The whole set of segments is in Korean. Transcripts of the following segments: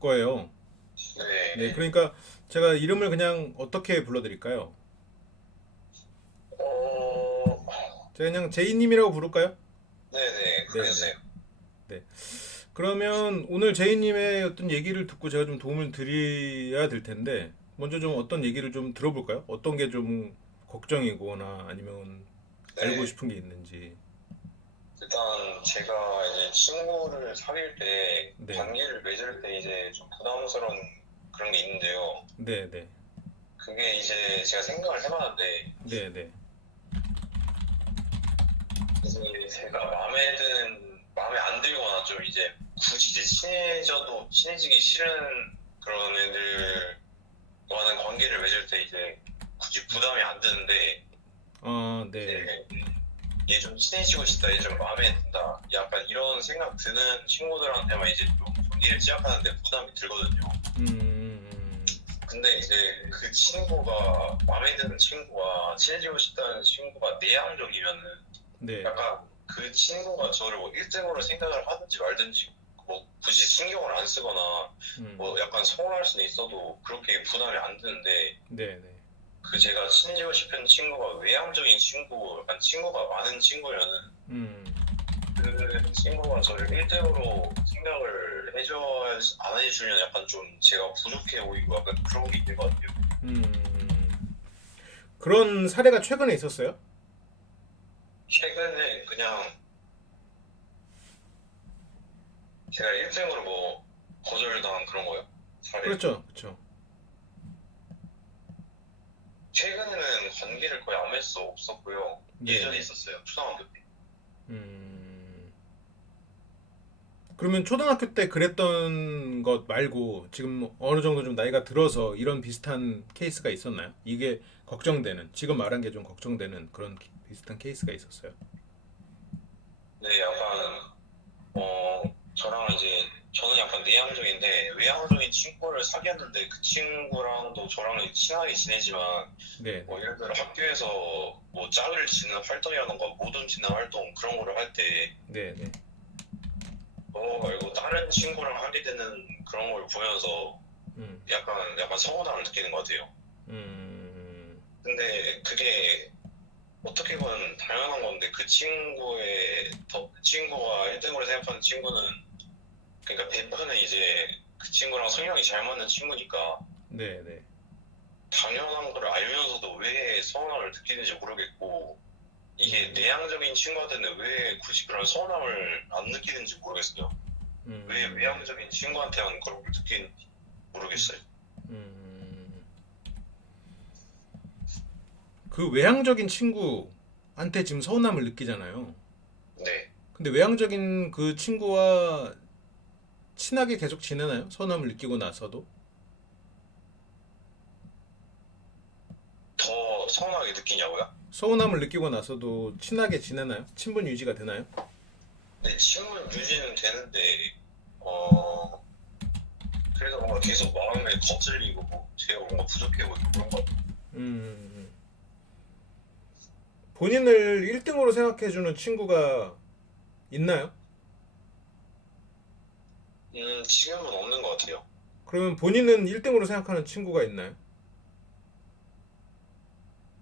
거예요. 네, 네. 그러니까 제가 이름을 그냥 어떻게 불러드릴까요? 어, 제가 그냥 제이님이라고 부를까요? 네네, 네, 네, 그러세요. 네. 그러면 오늘 제이님의 어떤 얘기를 듣고 제가 좀 도움을 드려야 될 텐데 먼저 좀 어떤 얘기를 좀 들어볼까요? 어떤 게 좀 걱정이거나 아니면 알고 네. 싶은 게 있는지. 일단 제가 이제 친구를 사귈 때, 네, 관계를 맺을 때 이제 좀 부담스러운 그런 게 있는데요. 네, 네, 그게 이제 제가 생각을 해봤는데, 네, 네. 이제 제가 마음에 안 들거나 좀 이제 굳이 이제 친해지기 싫은 그런 애들과는 관계를 맺을 때 이제 굳이 부담이 안 드는데, 아, 네. 이제 얘 좀 친해지고 싶다, 얘 좀 마음에 든다. 약간 이런 생각 드는 친구들한테만 이제 좀 관계를 시작하는데 부담이 들거든요. 근데 이제 그 친구가, 마음에 드는 친구가, 친해지고 싶다는 친구가 내향적이면은 네, 약간 그 친구가 저를 뭐 1등으로 생각을 하든지 말든지 뭐 굳이 신경을 안 쓰거나 뭐 약간 서운할 수는 있어도 그렇게 부담이 안 드는데 네, 네. 그 제가 친해지고 싶은 친구가 외향적인 친구, 약간 친구가 많은 친구면은 음, 그 친구가 저를 1등으로 생각을 안 해주면 약간 좀 제가 부족해 보이고 약간 그런 게 있는 것 같아요. 음. 그런 사례가 최근에 있었어요? 최근에 그냥 제가 1등으로 뭐 거절당한 그런 거요? 사례? 그렇죠, 그렇죠. 최근에는 관계를 거의 안 맺을 수 없었고요. 네, 예전에 네. 있었어요. 초등학교 때. 음. 그러면 초등학교 때 그랬던 것 말고 지금 어느 정도 좀 나이가 들어서 이런 비슷한 케이스가 있었나요? 이게 걱정되는, 지금 말한 게 좀 걱정되는 그런 비슷한 케이스가 있었어요. 네, 약간 저랑 이제 저는 약간 내향적인데 외향적인 친구를 사귀었는데 그 친구랑도 저랑 친하게 지내지만 네, 네. 뭐 예를 들어 학교에서 뭐 짝을 지는 활동이라던가 모든 지는 활동 그런 거를 할 때 네, 네. 너 말고 다른 친구랑 하게 되는 그런 걸 보면서 음. 약간 서운함을 느끼는 것 같아요. 음. 근데 그게 어떻게 보면 당연한 건데 그 친구가 1등으로 생각하는 친구는 그러니까 베프는 이제 그 친구랑 성향이 잘 맞는 친구니까 네, 네. 당연한 걸 알면서도 왜 서운함을 느끼는지 모르겠고 이게 음. 내향적인 친구한테는 왜 굳이 그런 서운함을 안 느끼는지 모르겠어요. 왜 음. 외향적인 친구한테만 그런 걸 느끼는지 모르겠어요. 음. 그 외향적인 친구한테 지금 서운함을 느끼잖아요. 네. 근데 외향적인 그 친구와 친하게 계속 지내나요? 서운함을 느끼고 나서도? 더 서운하게 느끼냐고요? 서운함을 느끼고 나서도 친하게 지내나요? 친분 유지가 되나요? 네, 친분 유지는 되는데 어 그래도 뭔가 계속 마음에 거슬리고 뭐 제가 뭔가 부족해 보이고 그런 것 같아요. 음. 본인을 1등으로 생각해주는 친구가 있나요? 지금은 없는 것 같아요. 그러면 본인은 1등으로 생각하는 친구가 있나요?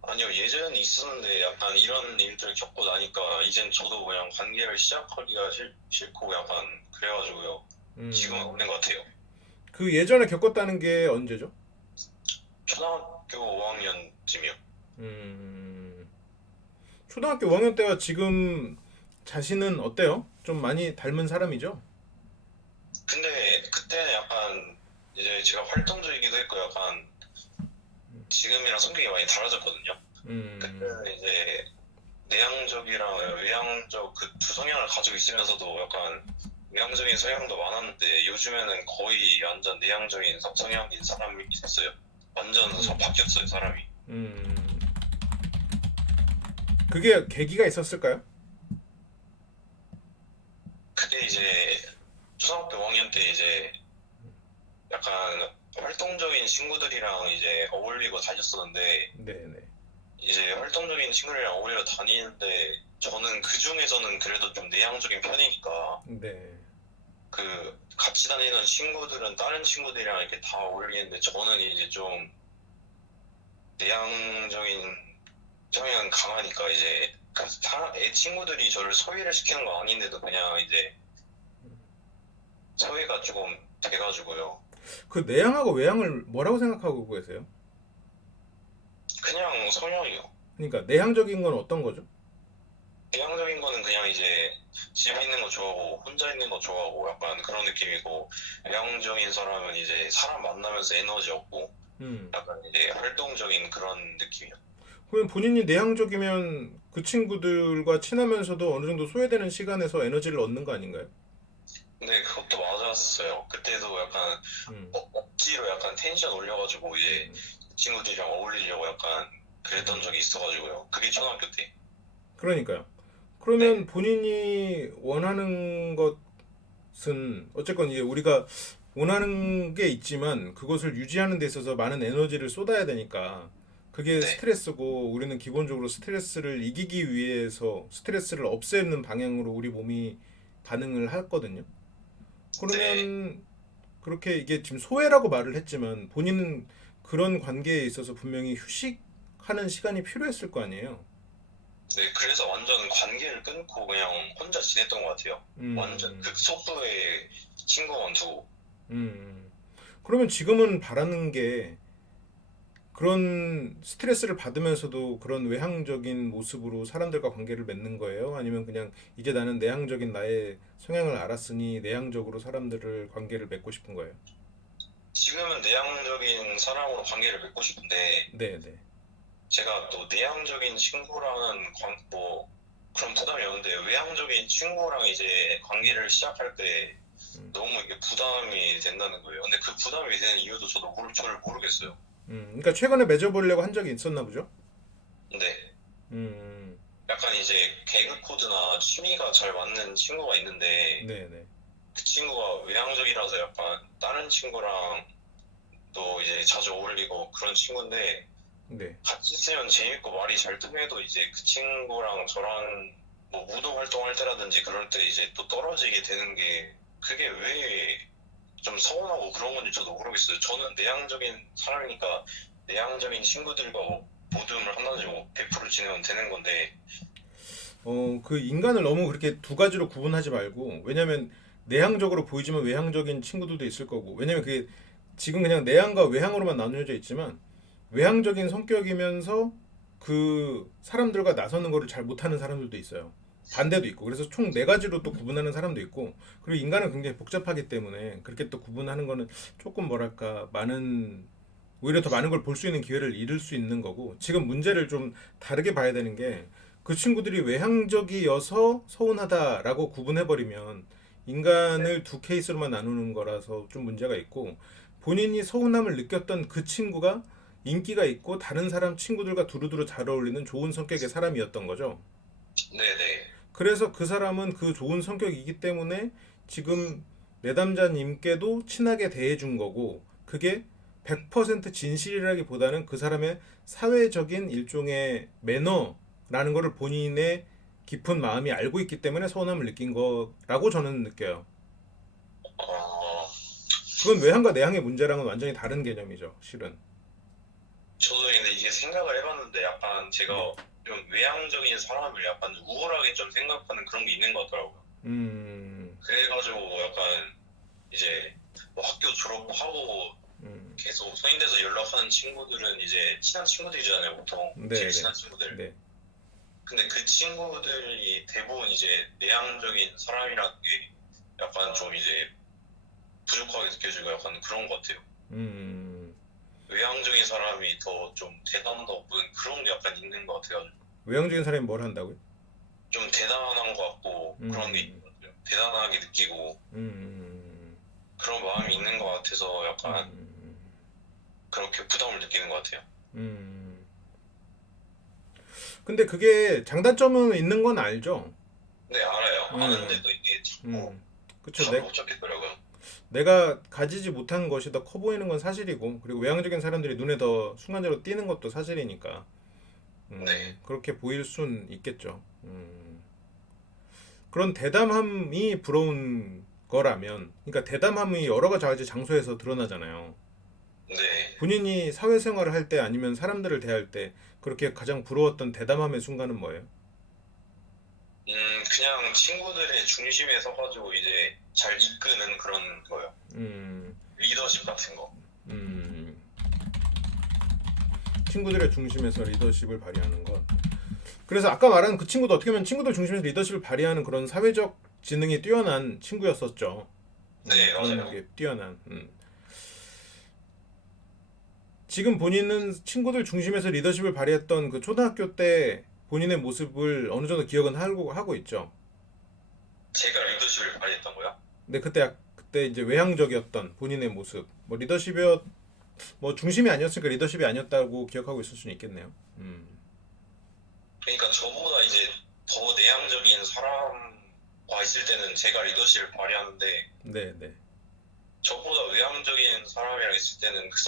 아니요, 예전에 있었는데 약간 이런 일들을 겪고 나니까 이젠 저도 그냥 관계를 시작하기가 싫고 약간 그래가지고요. 지금은 음. 없는 것 같아요. 그 예전에 겪었다는 게 언제죠? 초등학교 5학년쯤이요. 음. 초등학교 5학년 때와 지금 자신은 어때요? 좀 많이 닮은 사람이죠? 근데 그때는 약간 이제 제가 활동적이기도 했고 약간 지금이랑 성격이 많이 달라졌거든요. 음. 그때는 이제 내향적이랑 외향적 그 두 성향을 가지고 있으면서도 약간 외향적인 성향도 많았는데 요즘에는 거의 완전 내향적인 성향인 사람이 있어요. 완전 바뀌었어요, 사람이. 음. 그게 계기가 있었을까요? 그게 이제 초등학교 5학년 때 이제 약간 활동적인 친구들이랑 이제 어울리고 다녔었는데 네네. 이제 활동적인 친구들이랑 어울리러 다니는데 저는 그 중에서는 그래도 좀 내향적인 편이니까 네. 그 같이 다니는 친구들은 다른 친구들이랑 이렇게 다 어울리는데 저는 이제 좀 내향적인 성향은 강하니까 이제 애 친구들이 저를 소외를 시키는 건 아닌데도 그냥 이제 소외가 조금 돼가지고요. 그 내향하고 외향을 뭐라고 생각하고 계세요? 그냥 성향이요. 그러니까 내향적인 건 어떤 거죠? 내향적인 거는 그냥 이제 집에 있는 거 좋아하고 혼자 있는 거 좋아하고 약간 그런 느낌이고, 외향적인 사람은 이제 사람 만나면서 에너지 얻고 음. 약간 이제 활동적인 그런 느낌이요. 그럼 본인이 내향적이면 그 친구들과 친하면서도 어느 정도 소외되는 시간에서 에너지를 얻는 거 아닌가요? 근데 그것도 맞았어요. 그때도 약간 음. 억지로 약간 텐션 올려가지고 이제 음. 친구들이랑 어울리려고 약간 그랬던 적이 있어가지고요. 그게 초등학교 때. 그러니까요. 네, 그러면 본인이 원하는 것은 어쨌건 이제 우리가 원하는 게 있지만 그것을 유지하는 데 있어서 많은 에너지를 쏟아야 되니까 그게 네, 스트레스고 우리는 기본적으로 스트레스를 이기기 위해서 스트레스를 없애는 방향으로 우리 몸이 반응을 하거든요. 네. 그러면 그렇게 이게 지금 소외라고 말을 했지만 본인은 그런 관계에 있어서 분명히 휴식하는 시간이 필요했을 거 아니에요. 네, 그래서 완전 관계를 끊고 그냥 혼자 지냈던 것 같아요. 완전 음, 극소수의 친구만 두고. 음. 그러면 지금은 바라는 게 그런 스트레스를 받으면서도 그런 외향적인 모습으로 사람들과 관계를 맺는 거예요? 아니면 그냥 이제 나는 내향적인 나의 성향을 알았으니 내향적으로 사람들을 관계를 맺고 싶은 거예요? 지금은 내향적인 사람으로 관계를 맺고 싶은데, 네, 네. 제가 또 내향적인 친구랑은 뭐 그런 부담이 없는데, 외향적인 친구랑 이제 관계를 시작할 때 너무 이게 부담이 된다는 거예요. 근데 그 부담이 되는 이유도 저를 모르겠어요. 그러니까 최근에 맺어보려고 한 적이 있었나 보죠? 근데 음, 약간 이제 개그 코드나 취미가 잘 맞는 친구가 있는데, 네, 네, 그 친구가 외향적이라서 약간 다른 친구랑 또 이제 자주 어울리고 그런 친구인데, 네. 같이 있으면 재밌고 말이 잘 통해도 이제 그 친구랑 저랑 뭐 무도 활동할 때라든지 그럴 때 이제 또 떨어지게 되는 게, 그게 왜 좀 서운하고 그런 건지 저도 모르겠어요. 저는 내향적인 사람이니까 내향적인 친구들과 뭐 모듬을 하나씩 뭐 100% 지내면 되는 건데. 그 인간을 너무 그렇게 두 가지로 구분하지 말고, 왜냐면 내향적으로 보이지만 외향적인 친구들도 있을 거고, 왜냐면 그게 지금 그냥 내향과 외향으로만 나누어져 있지만, 외향적인 성격이면서 그 사람들과 나서는 거를 잘 못하는 사람들도 있어요. 반대도 있고, 그래서 총 네 가지로 또 구분하는 사람도 있고, 그리고 인간은 굉장히 복잡하기 때문에 그렇게 또 구분하는 거는 조금 뭐랄까, 오히려 더 많은 걸 볼 수 있는 기회를 잃을 수 있는 거고, 지금 문제를 좀 다르게 봐야 되는 게, 그 친구들이 외향적이어서 서운하다라고 구분해버리면 네. 인간을 두 케이스로만 나누는 거라서 좀 문제가 있고, 본인이 서운함을 느꼈던 그 친구가 인기가 있고 다른 사람 친구들과 두루두루 잘 어울리는 좋은 성격의 사람이었던 거죠. 네네. 그래서 그 사람은 그 좋은 성격이기 때문에 지금 내담자님께도 친하게 대해준 거고, 그게 100% 진실이라기보다는 그 사람의 사회적인 일종의 매너라는 거를 본인의 깊은 마음이 알고 있기 때문에 서운함을 느낀 거라고 저는 느껴요. 어, 그건 외향과 내향의 문제랑은 완전히 다른 개념이죠, 실은. 저도 근데 이게 생각을 해봤는데 약간 제가 네. 좀 외향적인 사람을 약간 우월하게 좀 생각하는 그런 게 있는 것 같더라고요. 음, 그래가지고 약간 이제 뭐 학교 졸업하고 음, 계속 성인돼서 연락하는 친구들은 이제 친한 친구들이잖아요, 보통. 제일 네, 네, 친한 친구들. 네. 근데 그 친구들이 대부분 이제 내향적인 사람이라는 게 약간 좀 이제 부족하게 느껴지고 약간 그런 것 같아요. 음, 외향적인 사람이 더 좀 대단하다고 보는 그런 게 약간 있는 것 같아요. 외향적인 사람이 뭘 한다고요? 좀 대단한 것 같고 그런 게 있는 음, 것 같아요. 대단하게 느끼고 음, 그런 마음이 있는 것 같아서 약간 음, 그렇게 부담을 느끼는 것 같아요. 음. 근데 그게 장단점은 있는 건 알죠? 네, 알아요. 음, 아는데도 이게 자꾸 음. 그쵸. 답을 못 찾겠더라고요. 내가 가지지 못한 것이 더 커 보이는 건 사실이고, 그리고 외향적인 사람들이 눈에 더 순간적으로 띄는 것도 사실이니까, 네. 그렇게 보일 순 있겠죠. 그런 대담함이 부러운 거라면, 그러니까 대담함이 여러 가지 장소에서 드러나잖아요. 네. 본인이 사회생활을 할 때 아니면 사람들을 대할 때 그렇게 가장 부러웠던 대담함의 순간은 뭐예요? 그냥 친구들의 중심에 서가지고 이제 잘 이끄는 그런 거요. 음, 리더십 같은 거. 음, 친구들의 중심에서 리더십을 발휘하는 것. 그래서 아까 말한 그 친구도 어떻게 보면 친구들 중심에서 리더십을 발휘하는 그런 사회적 지능이 뛰어난 친구였었죠. 네, 그런 맞아요. 게 뛰어난. 지금 본인은 친구들 중심에서 리더십을 발휘했던 그 초등학교 때 본인의 모습을 어느 정도 기억은 하고 있죠. 제가 리더십을 발휘했던 거요. 근데 그때 이제 외향적이었던 본인의 모습, 뭐 리더십이었 뭐 중심이 아니었으니까 리더십이 아니었다고 기억하고 있을 수는 있겠네요. 그러니까 저보다 이제 더 내향적인 사람과 있을 때는 제가 리더십을 발휘하는데 네, 네. 저보다 외향적인 사람이랑 있을 때는 그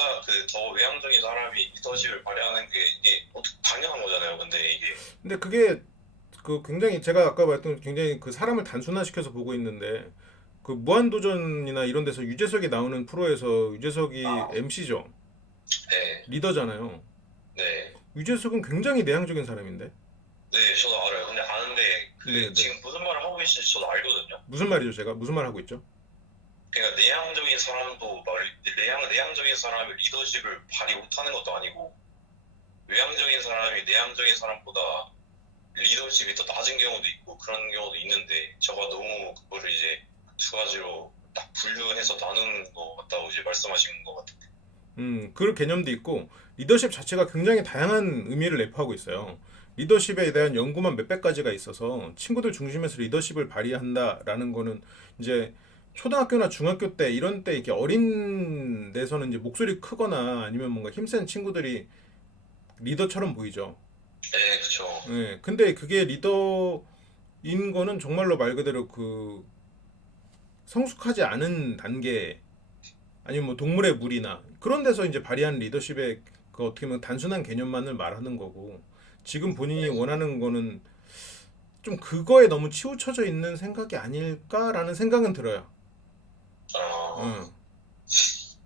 더 외향적인 사람이 리더십을 발휘하는 게 이게 어떻게 당연한 거잖아요. 근데 이게 근데 그게 그 굉장히 제가 아까 말했던 굉장히 그 사람을 단순화시켜서 보고 있는데 그 무한도전이나 이런 데서 유재석이 나오는 프로에서 유재석이 아, MC죠. 네, 리더잖아요. 네, 유재석은 굉장히 내향적인 사람인데. 네, 저도 알아요. 근데 아는데 네, 그 네. 지금 무슨 말을 하고 계신지 저도 알거든요. 무슨 말이죠, 제가? 무슨 말 하고 있죠? 그러니까 내향적인 사람도 내향적인 사람이 리더십을 발휘 못하는 것도 아니고 외향적인 사람이 내향적인 사람보다 리더십이 더 낮은 경우도 있고 그런 경우도 있는데 저가 너무 그거를 이제 두 가지로 딱 분류해서 나누는 것 같다고 이제 말씀하신 것 같아요. 그 개념도 있고 리더십 자체가 굉장히 다양한 의미를 내포하고 있어요. 리더십에 대한 연구만 몇백 가지가 있어서 친구들 중심에서 리더십을 발휘한다라는 거는 이제 초등학교나 중학교 때 이런 때 이렇게 어린 데서는 이제 목소리 크거나 아니면 뭔가 힘센 친구들이 리더처럼 보이죠. 네, 그쵸. 예. 근데 그게 리더인 거는 정말로 말 그대로 그 성숙하지 않은 단계 아니면 뭐 동물의 물이나 그런 데서 이제 발휘하는 리더십의 그 어떻게 보면 단순한 개념만을 말하는 거고 지금 본인이 네. 원하는 거는 좀 그거에 너무 치우쳐져 있는 생각이 아닐까라는 생각은 들어요. 어, 응.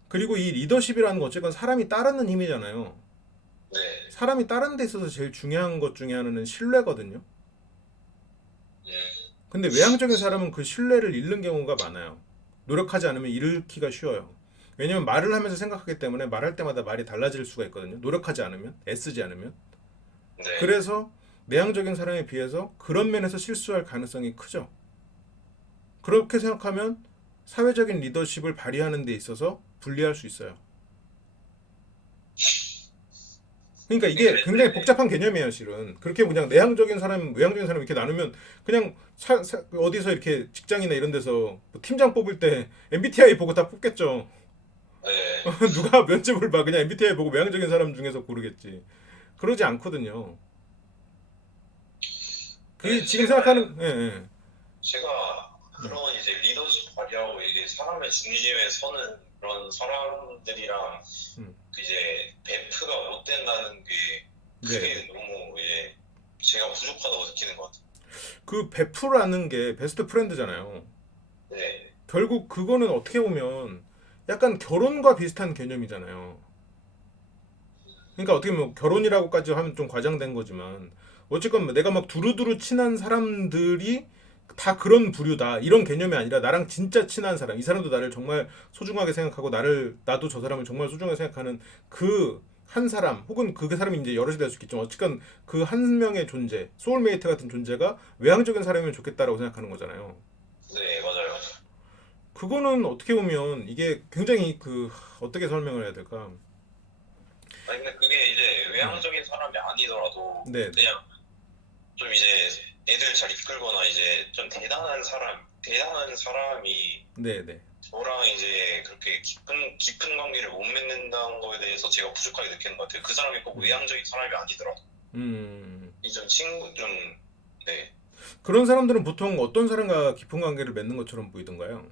그리고 이 리더십이라는 거 어쨌건 사람이 따르는 힘이잖아요. 네. 사람이 따르는 데 있어서 제일 중요한 것 중에 하나는 신뢰거든요. 음, 근데 외향적인 사람은 그 신뢰를 잃는 경우가 많아요. 노력하지 않으면 잃기가 쉬워요. 왜냐면 말을 하면서 생각하기 때문에 말할 때마다 말이 달라질 수가 있거든요. 노력하지 않으면, 애쓰지 않으면. 네. 그래서 내향적인 사람에 비해서 그런 면에서 실수할 가능성이 크죠. 그렇게 생각하면 사회적인 리더십을 발휘하는 데 있어서 불리할 수 있어요. 그러니까 이게 굉장히 네. 복잡한 개념이에요, 실은. 그렇게 그냥 내향적인 사람, 외향적인 사람 이렇게 나누면 그냥 어디서 이렇게 직장이나 이런 데서 뭐 팀장 뽑을 때 MBTI 보고 다 뽑겠죠. 네. 누가 면접을 봐 그냥 MBTI 보고 외향적인 사람 중에서 고르겠지. 그러지 않거든요. 네, 그 지금 생각하는 예, 예. 제가 음, 그런 이제 리더십 발휘하고 이게 사람의 중심에 서는 그런 사람들이랑 음. 그 이제 베프가 못 된다는 게 네, 그게 네. 너무 이제 제가 부족하다고 느끼는 것 같아요. 그 베프라는 게 베스트 프렌드잖아요. 네, 결국 그거는 어떻게 보면 약간 결혼과 비슷한 개념이잖아요. 그러니까 어떻게 보면 결혼이라고까지 하면 좀 과장된 거지만 어쨌건 내가 막 두루두루 친한 사람들이 다 그런 부류다 이런 개념이 아니라 나랑 진짜 친한 사람 이 사람도 나를 정말 소중하게 생각하고 나도 저 사람을 정말 소중하게 생각하는 그 한 사람 혹은 그 사람이 이제 여럿이 될 수 있겠지만 어쨌건 그 한 명의 존재 소울메이트 같은 존재가 외향적인 사람이면 좋겠다라고 생각하는 거잖아요. 네, 맞아요. 그거는 어떻게 보면 이게 굉장히 그 어떻게 설명을 해야 될까? 아니 근데 그게 이제 음, 외향적인 사람이 아니더라도 네네, 그냥 좀 이제 애들 잘 이끌거나 이제 좀 대단한 사람이 네네. 저랑 이제 그렇게 깊은 관계를 못 맺는다는 거에 대해서 제가 부족하게 느끼는 것 같아요. 그 사람이 꼭 음, 외향적인 사람이 아니더라도 음. 이 좀 친구 좀 네. 그런 사람들은 보통 어떤 사람과 깊은 관계를 맺는 것처럼 보이던가요?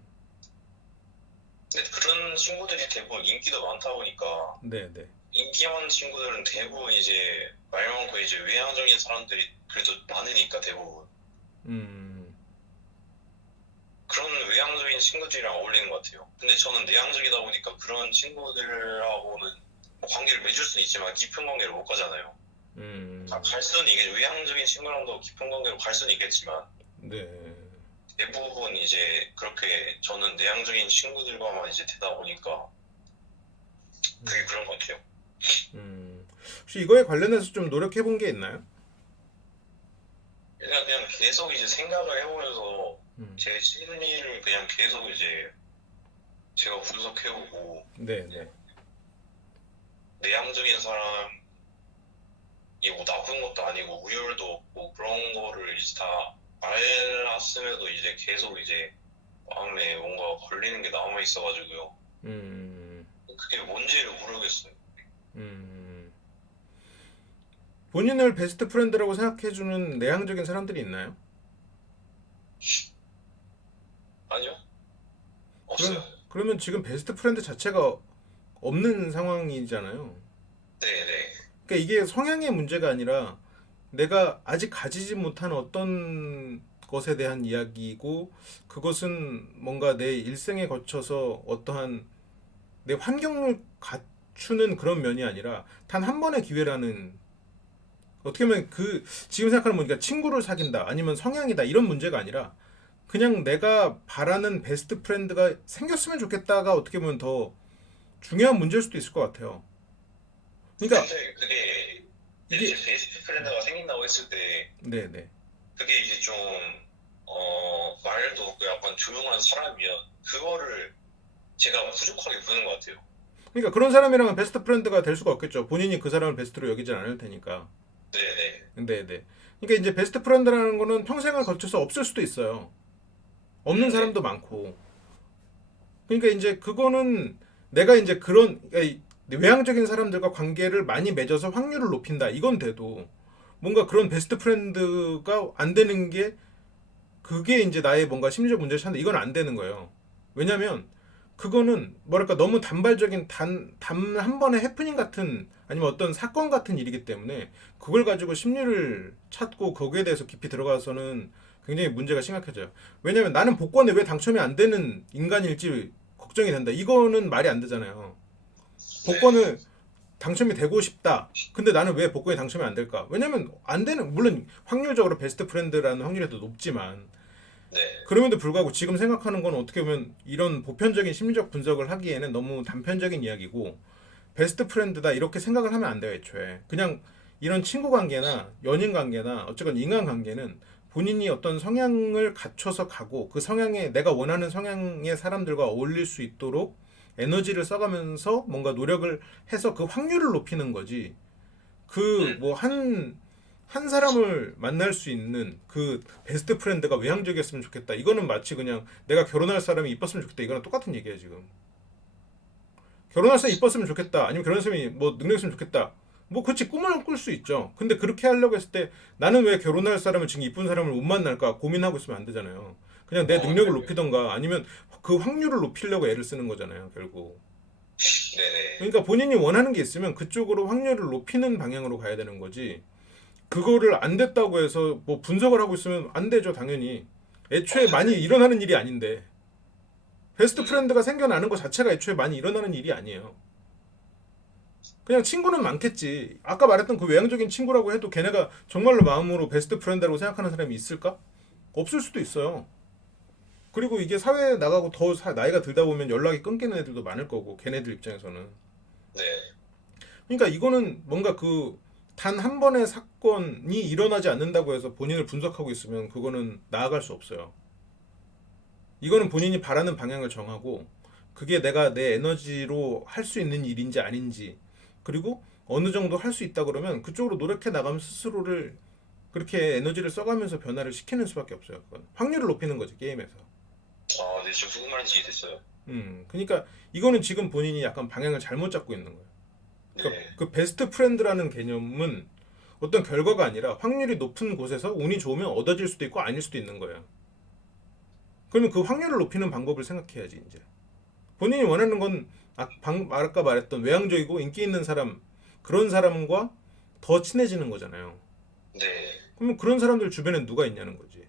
근데 그런 친구들이 대부분 인기도 많다 보니까 네네. 인기 많은 친구들은 대부분 이제 말 많고 이제 외향적인 사람들이 그래도 많으니까 대부분 음, 그런 외향적인 친구들이랑 어울리는 것 같아요. 근데 저는 내향적이다 보니까 그런 친구들하고는 뭐 관계를 맺을 수는 있지만 깊은 관계를 못 가잖아요. 갈 수는 이게 외향적인 친구랑도 깊은 관계로 갈 수는 있겠지만 네. 대부분 이제 그렇게 저는 내향적인 친구들과만 이제 되다 보니까 그게 그런 것 같아요. 혹시 이거에 관련해서 좀 노력해 본 게 있나요? 그냥 계속 이제 생각을 해보면서 음. 제 심리를 그냥 계속 이제 제가 분석해보고 네, 네. 내향적인 사람이 뭐 나쁜 것도 아니고 우열도 없고 그런 거를 이제 다 알았음에도 이제 계속 이제 마음에 뭔가 걸리는 게 남아 있어가지고요. 음. 그게 뭔지를 모르겠어요. 음. 본인을 베스트 프렌드라고 생각해주는 내향적인 사람들이 있나요? 아니요? 없어요. 그러면 지금 베스트 프렌드 자체가 없는 상황이잖아요. 네네. 그러니까 이게 성향의 문제가 아니라 내가 아직 가지지 못한 어떤 것에 대한 이야기고 그것은 뭔가 내 일생에 거쳐서 어떠한 내 환경을 갖추는 그런 면이 아니라 단 한 번의 기회라는 어떻게 보면 그 지금 생각하는 보니까 친구를 사귄다 아니면 성향이다 이런 문제가 아니라 그냥 내가 바라는 베스트 프렌드가 생겼으면 좋겠다가 어떻게 보면 더 중요한 문제일 수도 있을 것 같아요. 그러니까 근데 그게 이제 이게 제 베스트 프렌드가 생긴다고 했을 때 네네. 그게 이제 좀 말도 없고 약간 조용한 사람이면 그거를 제가 부족하게 보는 것 같아요. 그러니까 그런 사람이랑은 베스트 프렌드가 될 수가 없겠죠. 본인이 그 사람을 베스트로 여기진 않을 테니까. 네네. 네네. 그러니까 이제 베스트 프렌드라는 거는 평생을 거쳐서 없을 수도 있어요. 없는 네. 사람도 많고. 그러니까 이제 그거는 내가 이제 그런 그러니까 외향적인 사람들과 관계를 많이 맺어서 확률을 높인다. 이건 돼도 뭔가 그런 베스트 프렌드가 안 되는 게 그게 이제 나의 뭔가 심리적 문제를 찾는다. 이건 안 되는 거예요. 왜냐면 그거는 뭐랄까 너무 단발적인 단 한 번의 해프닝 같은 아니면 어떤 사건 같은 일이기 때문에 그걸 가지고 심리를 찾고 거기에 대해서 깊이 들어가서는 굉장히 문제가 심각해져요. 왜냐면 나는 복권에 왜 당첨이 안 되는 인간일지 걱정이 된다. 이거는 말이 안 되잖아요. 네. 복권을 당첨이 되고 싶다. 근데 나는 왜 복권이 당첨이 안 될까? 왜냐면 안 되는 물론 확률적으로 베스트 프렌드라는 확률이 더 높지만 네. 그럼에도 불구하고 지금 생각하는 건 어떻게 보면 이런 보편적인 심리적 분석을 하기에는 너무 단편적인 이야기고 베스트 프렌드다 이렇게 생각을 하면 안 돼요 애초에. 그냥 이런 친구 관계나 연인 관계나 어쨌건 인간 관계는 본인이 어떤 성향을 갖춰서 가고 그 성향에 내가 원하는 성향의 사람들과 어울릴 수 있도록 에너지를 써가면서 뭔가 노력을 해서 그 확률을 높이는 거지. 그 뭐 한 사람을 만날 수 있는 그 베스트 프렌드가 외향적이었으면 좋겠다. 이거는 마치 그냥 내가 결혼할 사람이 이뻤으면 좋겠다. 이거랑 똑같은 얘기예요 지금. 결혼할 사람이 이뻤으면 좋겠다. 아니면 결혼할 사람이 뭐 능력 있으면 좋겠다. 뭐 그렇지 꿈을 꿀 수 있죠. 근데 그렇게 하려고 했을 때 나는 왜 결혼할 사람을 지금 이쁜 사람을 못 만날까 고민하고 있으면 안 되잖아요. 그냥 내 능력을 네. 높이던가 아니면 그 확률을 높이려고 애를 쓰는 거잖아요 결국. 네네. 그러니까 본인이 원하는 게 있으면 그쪽으로 확률을 높이는 방향으로 가야 되는 거지. 그거를 안 됐다고 해서 뭐 분석을 하고 있으면 안 되죠, 당연히. 애초에 많이 맞아요. 일어나는 일이 아닌데. 베스트 프렌드가 생겨나는 것 자체가 애초에 많이 일어나는 일이 아니에요. 그냥 친구는 많겠지. 아까 말했던 그 외향적인 친구라고 해도 걔네가 정말로 마음으로 베스트 프렌드라고 생각하는 사람이 있을까? 없을 수도 있어요. 그리고 이게 사회에 나가고 더 나이가 들다 보면 연락이 끊기는 애들도 많을 거고, 걔네들 입장에서는. 네. 그러니까 이거는 뭔가 그 단 한 번의 사건이 일어나지 않는다고 해서 본인을 분석하고 있으면 그거는 나아갈 수 없어요. 이거는 본인이 바라는 방향을 정하고 그게 내가 내 에너지로 할 수 있는 일인지 아닌지 그리고 어느 정도 할 수 있다 그러면 그쪽으로 노력해 나가면 스스로를 그렇게 에너지를 써가면서 변화를 시키는 수밖에 없어요. 그건 확률을 높이는 거지 게임에서. 네, 저 무슨 말인지 이해됐어요. 그러니까 이거는 지금 본인이 약간 방향을 잘못 잡고 있는 거예요. 그러니까 네. 그 베스트 프렌드라는 개념은 어떤 결과가 아니라 확률이 높은 곳에서 운이 좋으면 얻어질 수도 있고 아닐 수도 있는 거예요. 그러면 그 확률을 높이는 방법을 생각해야지 이제. 본인이 원하는 건 아까 말했던 외향적이고 인기 있는 사람 그런 사람과 더 친해지는 거잖아요. 네. 그러면 그런 사람들 주변에 누가 있냐는 거지.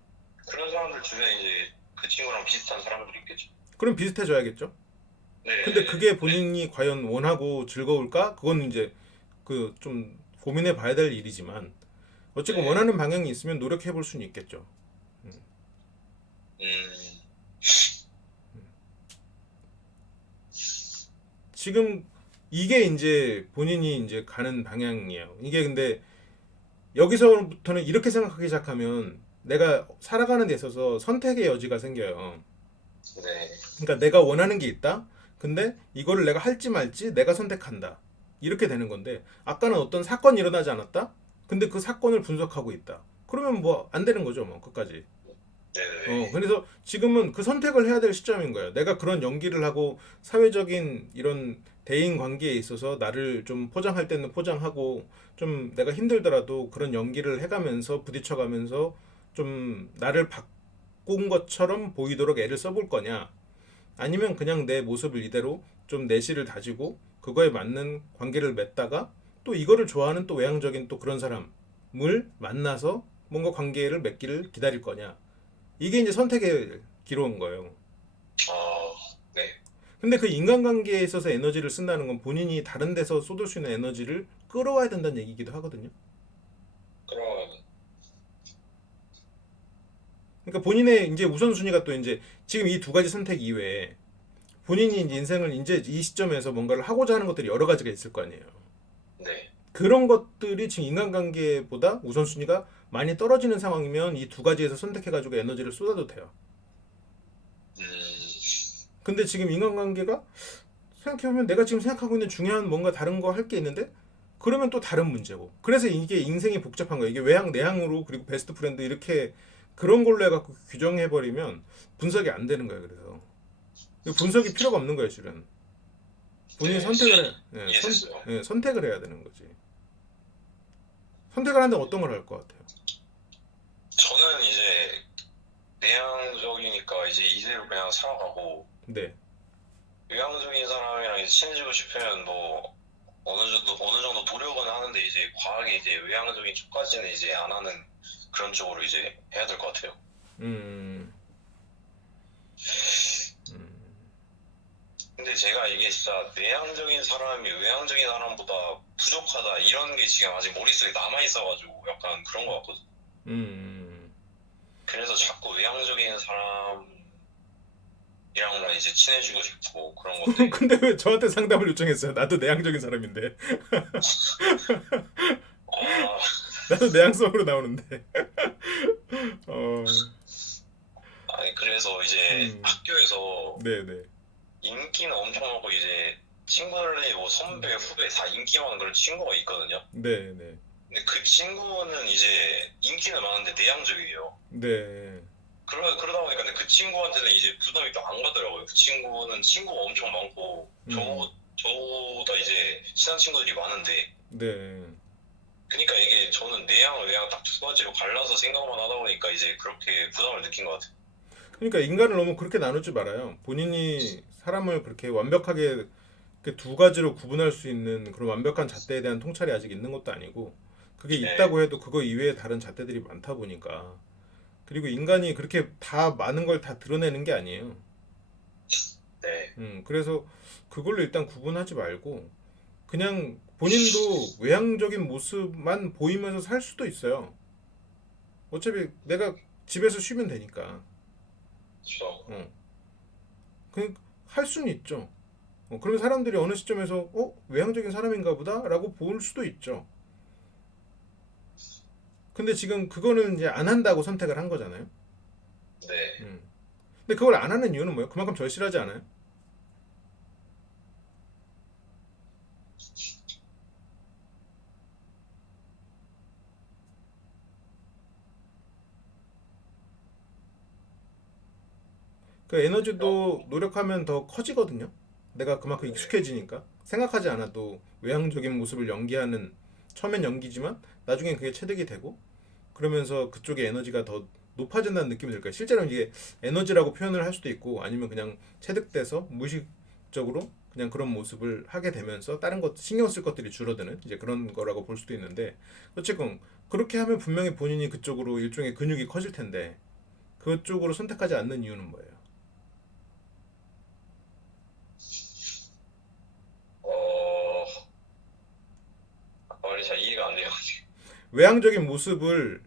그런 사람들 주변에 이제 그 친구랑 비슷한 사람들이 있겠죠. 그럼 비슷해져야겠죠. 네, 근데 그게 본인이 과연 원하고 즐거울까? 그건 이제 그 좀 고민해 봐야 될 일이지만 어쨌건 네, 원하는 방향이 있으면 노력해 볼 수는 있겠죠. 음, 지금 이게 이제 본인이 이제 가는 방향이에요. 이게 근데 여기서부터는 이렇게 생각하기 시작하면 내가 살아가는 데 있어서 선택의 여지가 생겨요. 네, 그러니까 내가 원하는 게 있다. 근데 이거를 내가 할지 말지 내가 선택한다. 이렇게 되는 건데 아까는 어떤 사건이 일어나지 않았다. 근데 그 사건을 분석하고 있다. 그러면 뭐 안 되는 거죠, 뭐 끝까지. 네, 네, 그래서 지금은 그 선택을 해야 될 시점인 거예요. 내가 그런 연기를 하고 사회적인 이런 대인 관계에 있어서 나를 좀 포장할 때는 포장하고 좀 내가 힘들더라도 그런 연기를 해가면서 부딪혀가면서 좀 나를 바꾼 것처럼 보이도록 애를 써볼 거냐. 아니면 그냥 내 모습을 이대로 좀 내실을 다지고 그거에 맞는 관계를 맺다가 또 이거를 좋아하는 또 외향적인 또 그런 사람을 만나서 뭔가 관계를 맺기를 기다릴 거냐. 이게 이제 선택의 기로인 거예요. 어, 네, 근데 그 인간관계에 있어서 에너지를 쓴다는 건 본인이 다른 데서 쏟을 수 있는 에너지를 끌어와야 된다는 얘기기도 하거든요. 그럼, 그러니까 본인의 이제 우선순위가 또 이제 지금 이 두 가지 선택 이외에 본인이 이제 인생을 이제 이 시점에서 뭔가를 하고자 하는 것들이 여러 가지가 있을 거 아니에요. 네, 그런 것들이 지금 인간관계보다 우선순위가 많이 떨어지는 상황이면 이 두 가지에서 선택해가지고 에너지를 쏟아도 돼요. 음, 근데 지금 인간관계가 생각해보면 내가 지금 생각하고 있는 중요한 뭔가 다른 거 할 게 있는데 그러면 또 다른 문제고. 그래서 이게 인생이 복잡한 거예요. 이게 외향, 내향으로 그리고 베스트 프렌드 이렇게 그런 걸로 해갖고 규정해버리면 분석이 안 되는 거예요. 그래서 분석이 필요가 없는 거예요, 실은. 본인이 네, 선택을 해, 이해됐어요. 선택을 해야 되는 거지. 선택을 한다면 어떤 걸 할 것 같아요? 저는 이제 내향적이니까 이제 이대로 그냥 살아가고 네. 외향적인 사람이랑 이제 친해지고 싶으면 뭐 어느 정도 노력은 하는데 이제 과하게 이제 외향적인 쪽까지는 이제 안 하는 그런 쪽으로 이제 해야 될 것 같아요. 음, 근데 제가 이게 진짜 내향적인 사람이 외향적인 사람보다 부족하다 이런 게 지금 아직 머릿속에 남아 있어가지고 약간 그런 것 같거든. 음. 그래서 자꾸 외향적인 사람이랑만 이제 친해지고 싶고 그런 것들이. 근데 왜 저한테 상담을 요청했어요? 나도 내향적인 사람인데. 아, 나도 내향성으로 나오는데. 어, 아니 그래서 이제 음, 학교에서 네네. 인기는 엄청 많고 이제 친구들이 뭐 선배 후배 다 인기 많은 그런 친구가 있거든요. 네네. 근데 그 친구는 이제 인기는 많은데 내향적이에요. 네. 그러다 보니까 근데 그 친구한테는 이제 부담이 또 안 가더라고요. 그 친구는 친구가 엄청 많고 음, 저보다 이제 친한 친구들이 많은데 네. 그러니까 이게 저는 내향 외향 딱 두 가지로 갈라서 생각만 하다 보니까 이제 그렇게 부담을 느낀 것 같아요. 그러니까 인간을 너무 그렇게 나누지 말아요. 본인이 사람을 그렇게 완벽하게 그 두 가지로 구분할 수 있는 그런 완벽한 잣대에 대한 통찰이 아직 있는 것도 아니고 그게 네, 있다고 해도 그거 이외에 다른 잣대들이 많다 보니까 그리고 인간이 그렇게 다 많은 걸 다 드러내는 게 아니에요. 네, 그래서 그걸로 일단 구분하지 말고 그냥 본인도 외향적인 모습만 보이면서 살 수도 있어요. 어차피 내가 집에서 쉬면 되니까. 그렇죠. 어. 그할 수는 있죠. 그러면 사람들이 어느 시점에서 외향적인 사람인가 보다라고 볼 수도 있죠. 근데 지금 그거는 이제 안 한다고 선택을 한 거잖아요. 네. 음. 근데 그걸 안 하는 이유는 뭐예요? 그만큼 절실하지 않아요? 그 에너지도 노력하면 더 커지거든요. 내가 그만큼 네. 익숙해지니까 생각하지 않아도 외향적인 모습을 연기하는 처음엔 연기지만 나중엔 그게 체득이 되고 그러면서 그쪽에 에너지가 더 높아진다는 느낌이 들 거예요. 실제로 이게 에너지라고 표현을 할 수도 있고 아니면 그냥 체득돼서 무의식적으로 그냥 그런 모습을 하게 되면서 다른 것 신경 쓸 것들이 줄어드는 이제 그런 거라고 볼 수도 있는데 어쨌건 그렇게 하면 분명히 본인이 그쪽으로 일종의 근육이 커질 텐데 그쪽으로 선택하지 않는 이유는 뭐예요? 어, 말이 잘 이해가 안 돼요. 외향적인 모습을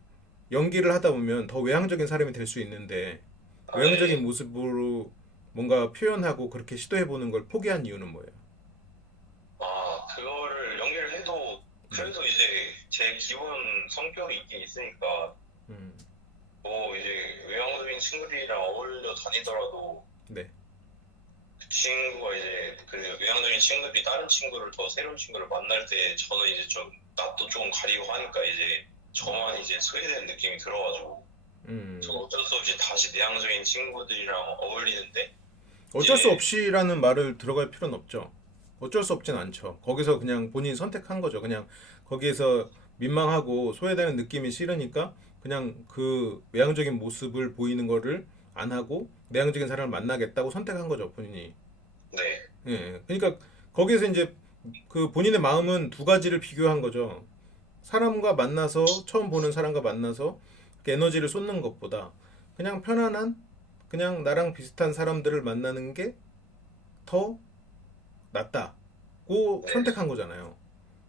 연기를 하다 보면 더 외향적인 사람이 될 수 있는데 아, 외향적인 네. 모습으로 뭔가 표현하고 그렇게 시도해보는 걸 포기한 이유는 뭐예요? 그거를 연기를 해도 네. 그래도 이제 제 기본 성격이 있긴 있으니까 음, 뭐 이제 외향적인 친구들이랑 어울려 다니더라도 네. 그 친구가 이제 그 외향적인 친구들이 다른 친구를 더 새로운 친구를 만날 때 저는 이제 좀 낯도 조금 가리고 하니까 이제 저만 이제 소외되는 느낌이 들어가지고 저는 음, 어쩔 수 없이 다시 내향적인 친구들이랑 어울리는데 어쩔 수 이제 없이라는 말을 들어갈 필요는 없죠. 어쩔 수 없진 않죠. 거기서 그냥 본인이 선택한 거죠. 그냥 거기에서 민망하고 소외되는 느낌이 싫으니까 그냥 그 외향적인 모습을 보이는 거를 안 하고 내향적인 사람을 만나겠다고 선택한 거죠, 본인이. 네, 예. 그러니까 거기에서 이제 그 본인의 마음은 두 가지를 비교한 거죠. 사람과 만나서 처음 보는 사람과 만나서 그 에너지를 쏟는 것보다 그냥 편안한 그냥 나랑 비슷한 사람들을 만나는 게 더 낫다고 네, 선택한 거잖아요.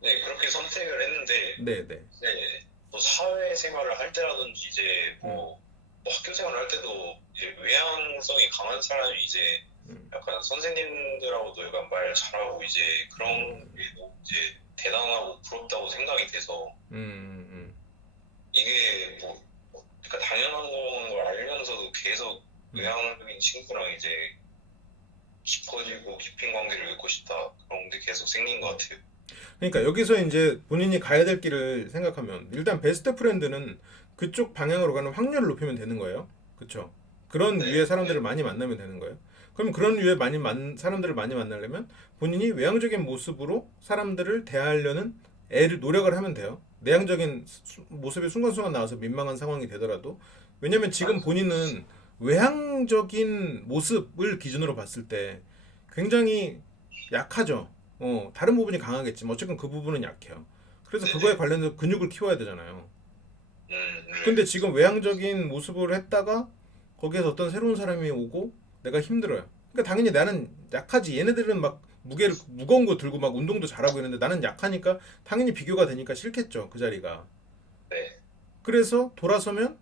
네 그렇게 선택을 했는데 네, 네. 네, 또 사회생활을 할 때라든지 이제 음, 뭐 학교 생활을 할 때도 이제 외향성이 강한 사람이 이제 음, 약간 선생님들하고도 약간 말 잘하고 이제 그런 게 너무 이제 대단하고 부럽다고 생각이 돼서 음, 이게 뭐 그러니까 당연한 걸 알면서도 계속 음. 외향적인 친구랑 이제 깊어지고 깊은 관계를 맺고 싶다 그런 게 계속 생긴 것 같아요. 그러니까 여기서 이제 본인이 가야 될 길을 생각하면 일단 베스트 프렌드는 그쪽 방향으로 가는 확률을 높이면 되는 거예요. 그렇죠? 그런 네, 류의 사람들을 많이 만나면 되는 거예요. 그럼 그런 류의 사람들을 많이 만나려면 본인이 외향적인 모습으로 사람들을 대하려는 애를 노력을 하면 돼요. 내향적인 모습이 순간순간 나와서 민망한 상황이 되더라도 왜냐면 지금 본인은 외향적인 모습을 기준으로 봤을 때 굉장히 약하죠. 다른 부분이 강하겠지만 어쨌든 그 부분은 약해요. 그래서 그거에 네네, 관련해서 근육을 키워야 되잖아요. 근데 네, 지금 외향적인 모습을 했다가 거기에서 어떤 새로운 사람이 오고 내가 힘들어요. 그러니까 당연히 나는 약하지. 얘네들은 막 무거운 거 들고 막 운동도 잘하고 이러는데 나는 약하니까 당연히 비교가 되니까 싫겠죠. 그 자리가. 네. 그래서 돌아서면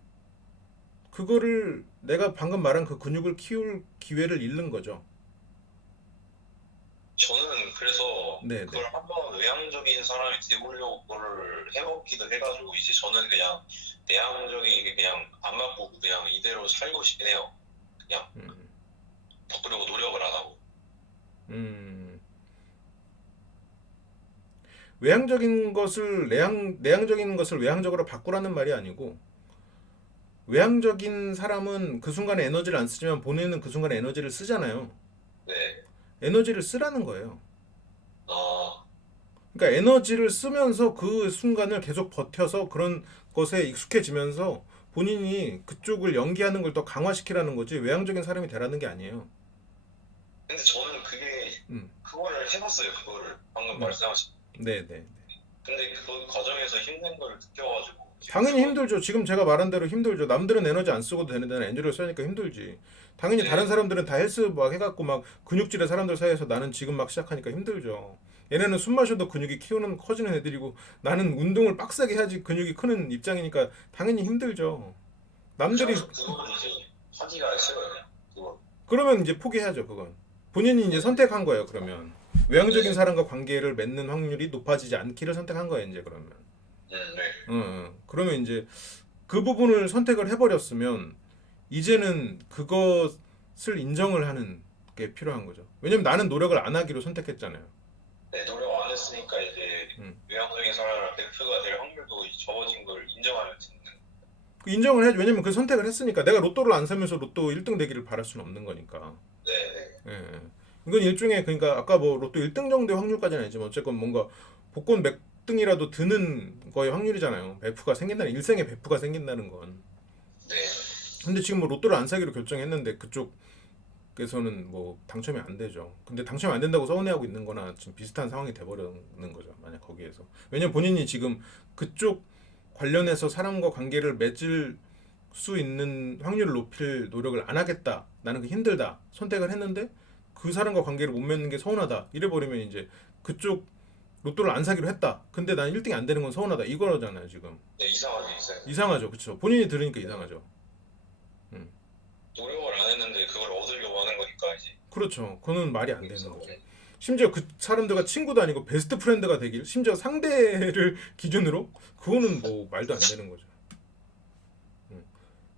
그거를 내가 방금 말한 그 근육을 키울 기회를 잃는 거죠. 저는 그래서 네, 네. 그걸 한번 외향적인 사람이 돼보려고 그걸 해보기도 해가지고 이제 저는 그냥 내향적이게 그냥 안 바꾸고 그냥 이대로 살고 싶긴 해요. 그냥 음, 바꾸려고 노력을 안 하고. 음. 내향적인 것을 외향적으로 바꾸라는 말이 아니고 외향적인 사람은 그 순간에 에너지를 안 쓰지만 본인은 그 순간에 에너지를 쓰잖아요. 네. 에너지를 쓰라는 거예요. 아, 그러니까 에너지를 쓰면서 그 순간을 계속 버텨서 그런 것에 익숙해지면서 본인이 그쪽을 연기하는 걸 더 강화시키라는 거지 외향적인 사람이 되라는 게 아니에요. 근데 저는 그게 음, 그거를 해봤어요. 그거를 방금 음, 말씀하신. 네, 네. 근데 그 과정에서 힘든 걸 느껴가지고 이제 당연히 그거 힘들죠. 지금 제가 말한 대로 힘들죠. 남들은 에너지 안 쓰고도 되는 데는 에너지를 써니까 힘들지. 당연히 다른 네. 사람들은 다 헬스 막 해갖고 막 근육질의 사람들 사이에서 나는 지금 막 시작하니까 힘들죠. 얘네는 숨 마셔도 근육이 키우는 커지는 애들이고 나는 운동을 빡세게 해야지 근육이 크는 입장이니까 당연히 힘들죠. 남들이 저는 그거를 이제 하기가 싫어요. 그거. 그러면 이제 포기해야죠. 그건 본인이 이제 네. 선택한 거예요. 그러면 외향적인 네. 사람과 관계를 맺는 확률이 높아지지 않기를 선택한 거예요. 이제 그러면. 네. 그러면 이제 그 부분을 선택을 해버렸으면 이제는 그것을 인정을 하는 게 필요한 거죠. 왜냐면 나는 노력을 안 하기로 선택했잖아요. 네, 노력 안 했으니까 이제 음. 외향적인 사람이랑 베프가 될 확률도 이제 적어진 걸 인정하면 되는. 그 인정을 해야죠. 왜냐면 그 선택을 했으니까 내가 로또를 안 사면서 로또 1등 되기를 바랄 수는 없는 거니까. 네, 네, 예. 예. 이건 일종의 그러니까 아까 뭐 로또 1등 정도의 확률까지는 아니지만 어쨌건 뭔가 복권 몇 등이라도 드는 거의 확률이잖아요. 베프가 생긴다는 일생에 베프가 생긴다는 건. 네, 근데 지금 뭐 로또를 안 사기로 결정했는데 그쪽에서는 뭐 당첨이 안 되죠. 근데 당첨이 안 된다고 서운해하고 있는 거나 지금 비슷한 상황이 돼버리는 거죠. 만약 거기에서. 왜냐면 본인이 지금 그쪽 관련해서 사람과 관계를 맺을 수 있는 확률을 높일 노력을 안 하겠다. 나는 그 힘들다. 선택을 했는데 그 사람과 관계를 못 맺는 게 서운하다. 이래버리면 이제 그쪽 로또를 안 사기로 했다. 근데 난 1등이 안 되는 건 서운하다. 이거잖아요, 지금. 네, 이상하지, 이상해. 이상하죠. 그쵸? 본인이 들으니까 이상하죠. 노력을 안 했는데 그걸 얻으려고 하는 거니까 이제. 그렇죠. 그거는 말이 안 되는 거죠. 심지어 그 사람들과 친구도 아니고 베스트 프렌드가 되길, 심지어 상대를 기준으로, 그거는 뭐 말도 안 되는 거죠.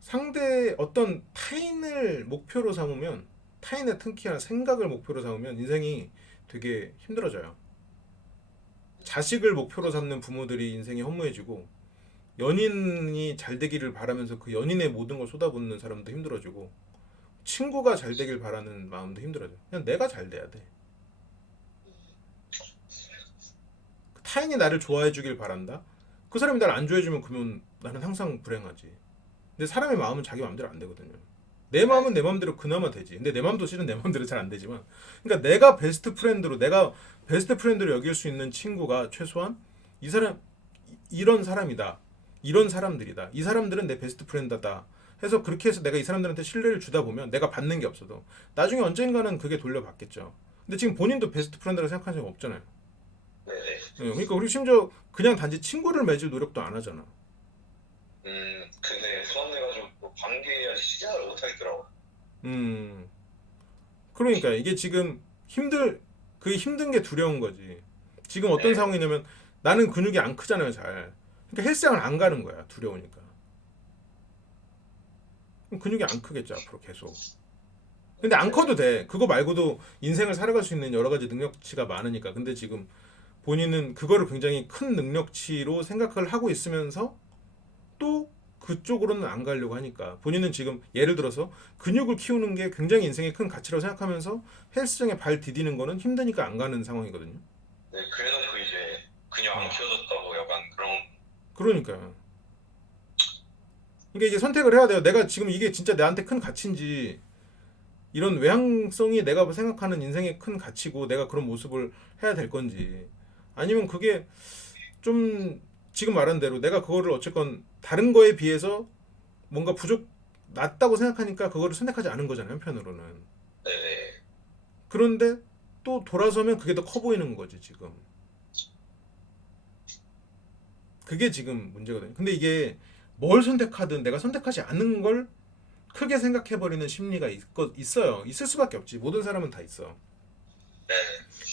상대 어떤 타인을 목표로 삼으면, 타인의 특히나 생각을 목표로 삼으면 인생이 되게 힘들어져요. 자식을 목표로 삼는 부모들이 인생이 허무해지고, 연인이 잘 되기를 바라면서 그 연인의 모든 걸 쏟아붓는 사람도 힘들어지고, 친구가 잘 되길 바라는 마음도 힘들어져. 그냥 내가 잘 돼야 돼. 타인이 나를 좋아해 주길 바란다. 그 사람이 나를 안 좋아해 주면 그러면 나는 항상 불행하지. 근데 사람의 마음은 자기 마음대로 안 되거든요. 내 마음은 내 마음대로 그나마 되지. 근데 내 마음도 실은 내 마음대로 잘 안 되지만, 그러니까 내가 베스트 프렌드로 여길 수 있는 친구가 최소한 이 사람 이런 사람이다. 이런 사람들이다. 이 사람들은 내 베스트 프렌드다. 해서 그렇게 해서 내가 이 사람들한테 신뢰를 주다 보면 내가 받는 게 없어도 나중에 언젠가는 그게 돌려받겠죠. 근데 지금 본인도 베스트 프렌드라고 생각하는 적 없잖아요. 네네. 그러니까 우리 심지어 그냥 단지 친구를 맺을 노력도 안 하잖아. 근데 그런데가지고 뭐 관계에 시작을 못 하겠더라고. 그러니까 이게 지금 그 힘든 게 두려운 거지. 지금 어떤 네. 상황이냐면 나는 근육이 안 크잖아요, 잘. 그러니까 헬스장을 안 가는 거야, 두려우니까. 그럼 근육이 안 크겠죠, 앞으로 계속. 근데 안 커도 돼. 그거 말고도 인생을 살아갈 수 있는 여러 가지 능력치가 많으니까. 근데 지금 본인은 그거를 굉장히 큰 능력치로 생각을 하고 있으면서 또 그쪽으로는 안 가려고 하니까 본인은 지금 예를 들어서 근육을 키우는 게 굉장히 인생의 큰 가치라고 생각하면서 헬스장에 발 디디는 거는 힘드니까 안 가는 상황이거든요. 네, 그래놓고 이제 근육 안 키워졌다고 약간 그런. 그러니까 이게 선택을 해야 돼요. 내가 지금 이게 진짜 나한테 큰 가치인지, 이런 외향성이 내가 생각하는 인생의 큰 가치고 내가 그런 모습을 해야 될 건지, 아니면 그게 좀 지금 말한 대로 내가 그거를 어쨌건 다른 거에 비해서 뭔가 낮다고 생각하니까 그거를 선택하지 않은 거잖아요, 한편으로는. 네네. 그런데 또 돌아서면 그게 더 커 보이는 거지, 지금. 그게 지금 문제거든요. 근데 이게 뭘 선택하든 내가 선택하지 않은 걸 크게 생각해버리는 심리가 있어요. 있을 수밖에 없지. 모든 사람은 다 있어.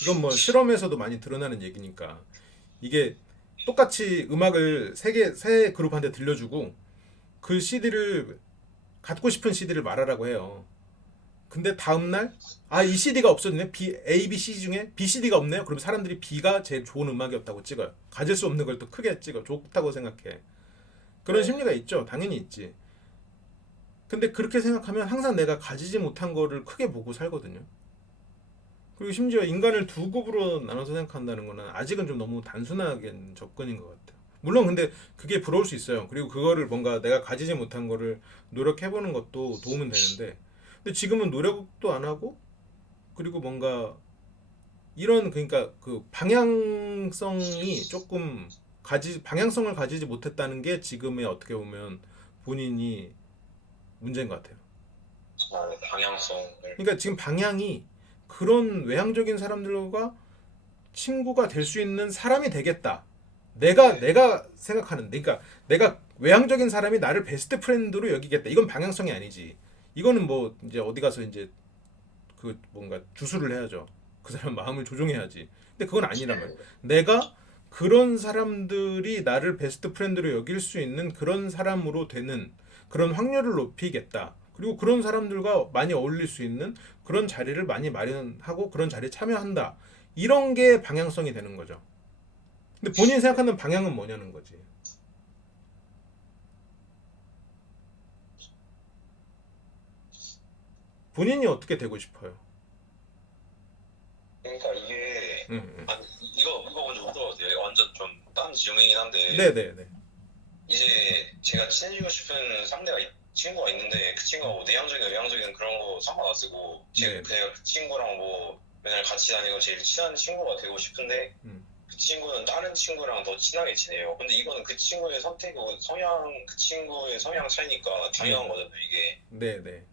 이건 뭐 실험에서도 많이 드러나는 얘기니까. 이게 똑같이 음악을 세 그룹한테 들려주고 그 CD를 갖고 싶은 CD를 말하라고 해요. 근데 다음날 이 CD가 없어지네. A, B, C 중에 B, CD가 없네요. 그럼 사람들이 B가 제일 좋은 음악이었다고 찍어요. 가질 수 없는 걸 또 크게 찍어. 좋다고 생각해. 그런 심리가 있죠. 당연히 있지. 근데 그렇게 생각하면 항상 내가 가지지 못한 거를 크게 보고 살거든요. 그리고 심지어 인간을 두 grup으로 나눠서 생각한다는 거는 아직은 좀 너무 단순하게 접근인 것 같아요. 물론 근데 그게 부러울 수 있어요. 그리고 그거를 뭔가 내가 가지지 못한 거를 노력해보는 것도 도움은 되는데, 근데 지금은 노력도 안 하고, 그리고 뭔가 그러니까 그 방향성이 조금 방향성을 가지지 못했다는 게 지금의 어떻게 보면 본인이 문제인 것 같아요. 방향성을. 그러니까 지금 방향이 그런 외향적인 사람들과 친구가 될 수 있는 사람이 되겠다. 내가 생각하는, 그러니까 내가 외향적인 사람이 나를 베스트 프렌드로 여기겠다. 이건 방향성이 아니지. 이거는 뭐 이제 어디 가서 이제 그 뭔가 주술을 해야죠. 그 사람 마음을 조종해야지. 근데 그건 아니란 말이야. 내가 그런 사람들이 나를 베스트 프렌드로 여길 수 있는 그런 사람으로 되는 그런 확률을 높이겠다. 그리고 그런 사람들과 많이 어울릴 수 있는 그런 자리를 많이 마련하고 그런 자리에 참여한다. 이런 게 방향성이 되는 거죠. 근데 본인이 생각하는 방향은 뭐냐는 거지. 본인이 어떻게 되고 싶어요? 그러니까 이게 응. 이거 먼저 물어봐도 돼요. 완전 좀 딴 질문이긴 한데. 네네네. 이제 제가 친해지고 싶은 친구가 있는데 그 친구가 뭐 내향적인 외향적인 그런 거 상관 안 쓰고 네. 그냥 그 친구랑 뭐 맨날 같이 다니고 제일 친한 친구가 되고 싶은데 그 그 친구는 다른 친구랑 더 친하게 지내요. 근데 이거는 그 친구의 선택이고 그 친구의 성향 차이니까 당연한 거잖아요, 이게. 네네.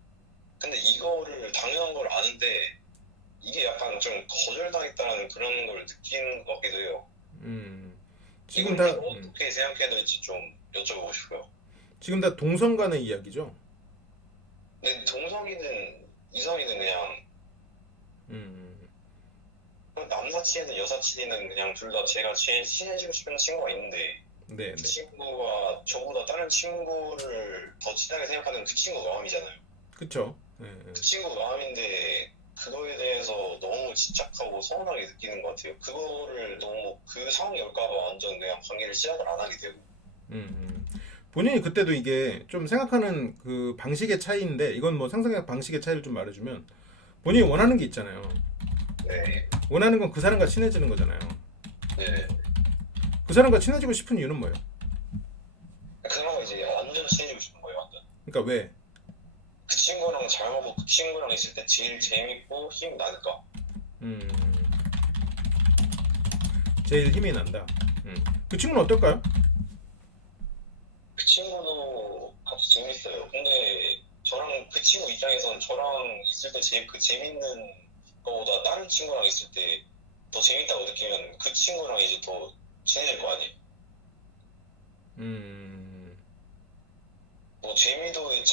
근데 이거를 당연한 걸 아는데 이게 약간 좀 거절당했다는 그런 걸 느끼는 것 같기도 해요. 지금 이걸 다 어떻게 생각해야 될지 좀 여쭤보고 싶어요. 지금 다 동성 간의 이야기죠. 근데 동성이든 이성이든 그냥 음, 남사친이든 여사친이든 그냥 둘 다 제가 친해지고 싶은 친구가 있는데 네네. 그 친구가 저보다 다른 친구를 더 친하게 생각하는 그 친구 마음이잖아요. 그쵸. 예, 그 친구 마음인데 그거에 대해서 너무 집착하고 서운하게 느끼는 것 같아요. 그거를 너무 그 상황이 올까봐 완전 그냥 관계를 시작을 안 하게 되고. 본인이 그때도 이게 좀 생각하는 그 방식의 차이인데 이건 뭐 상상의 방식의 차이를 좀 말해주면 본인이 원하는 게 있잖아요. 네, 원하는 건 그 사람과 친해지는 거잖아요. 네. 그 사람과 친해지고 싶은 이유는 뭐예요? 그나마 이제 완전 친해지고 싶은 거예요, 완전. 그러니까 왜? 그 친구랑 잘 먹고 그 친구랑 있을 때 제일 재밌고 힘이 나니까. 음, 제일 힘이 난다. 그 친구는 어떨까요? 그 친구도 같이 재밌어요. 근데 저랑 그 친구 입장에선 저랑 있을 때 제일 그 재밌는 거보다 다른 친구랑 있을 때 더 재밌다고 느끼면 그 친구랑 이제 더 친해질 거 아니에요. 음, 뭐 재미도의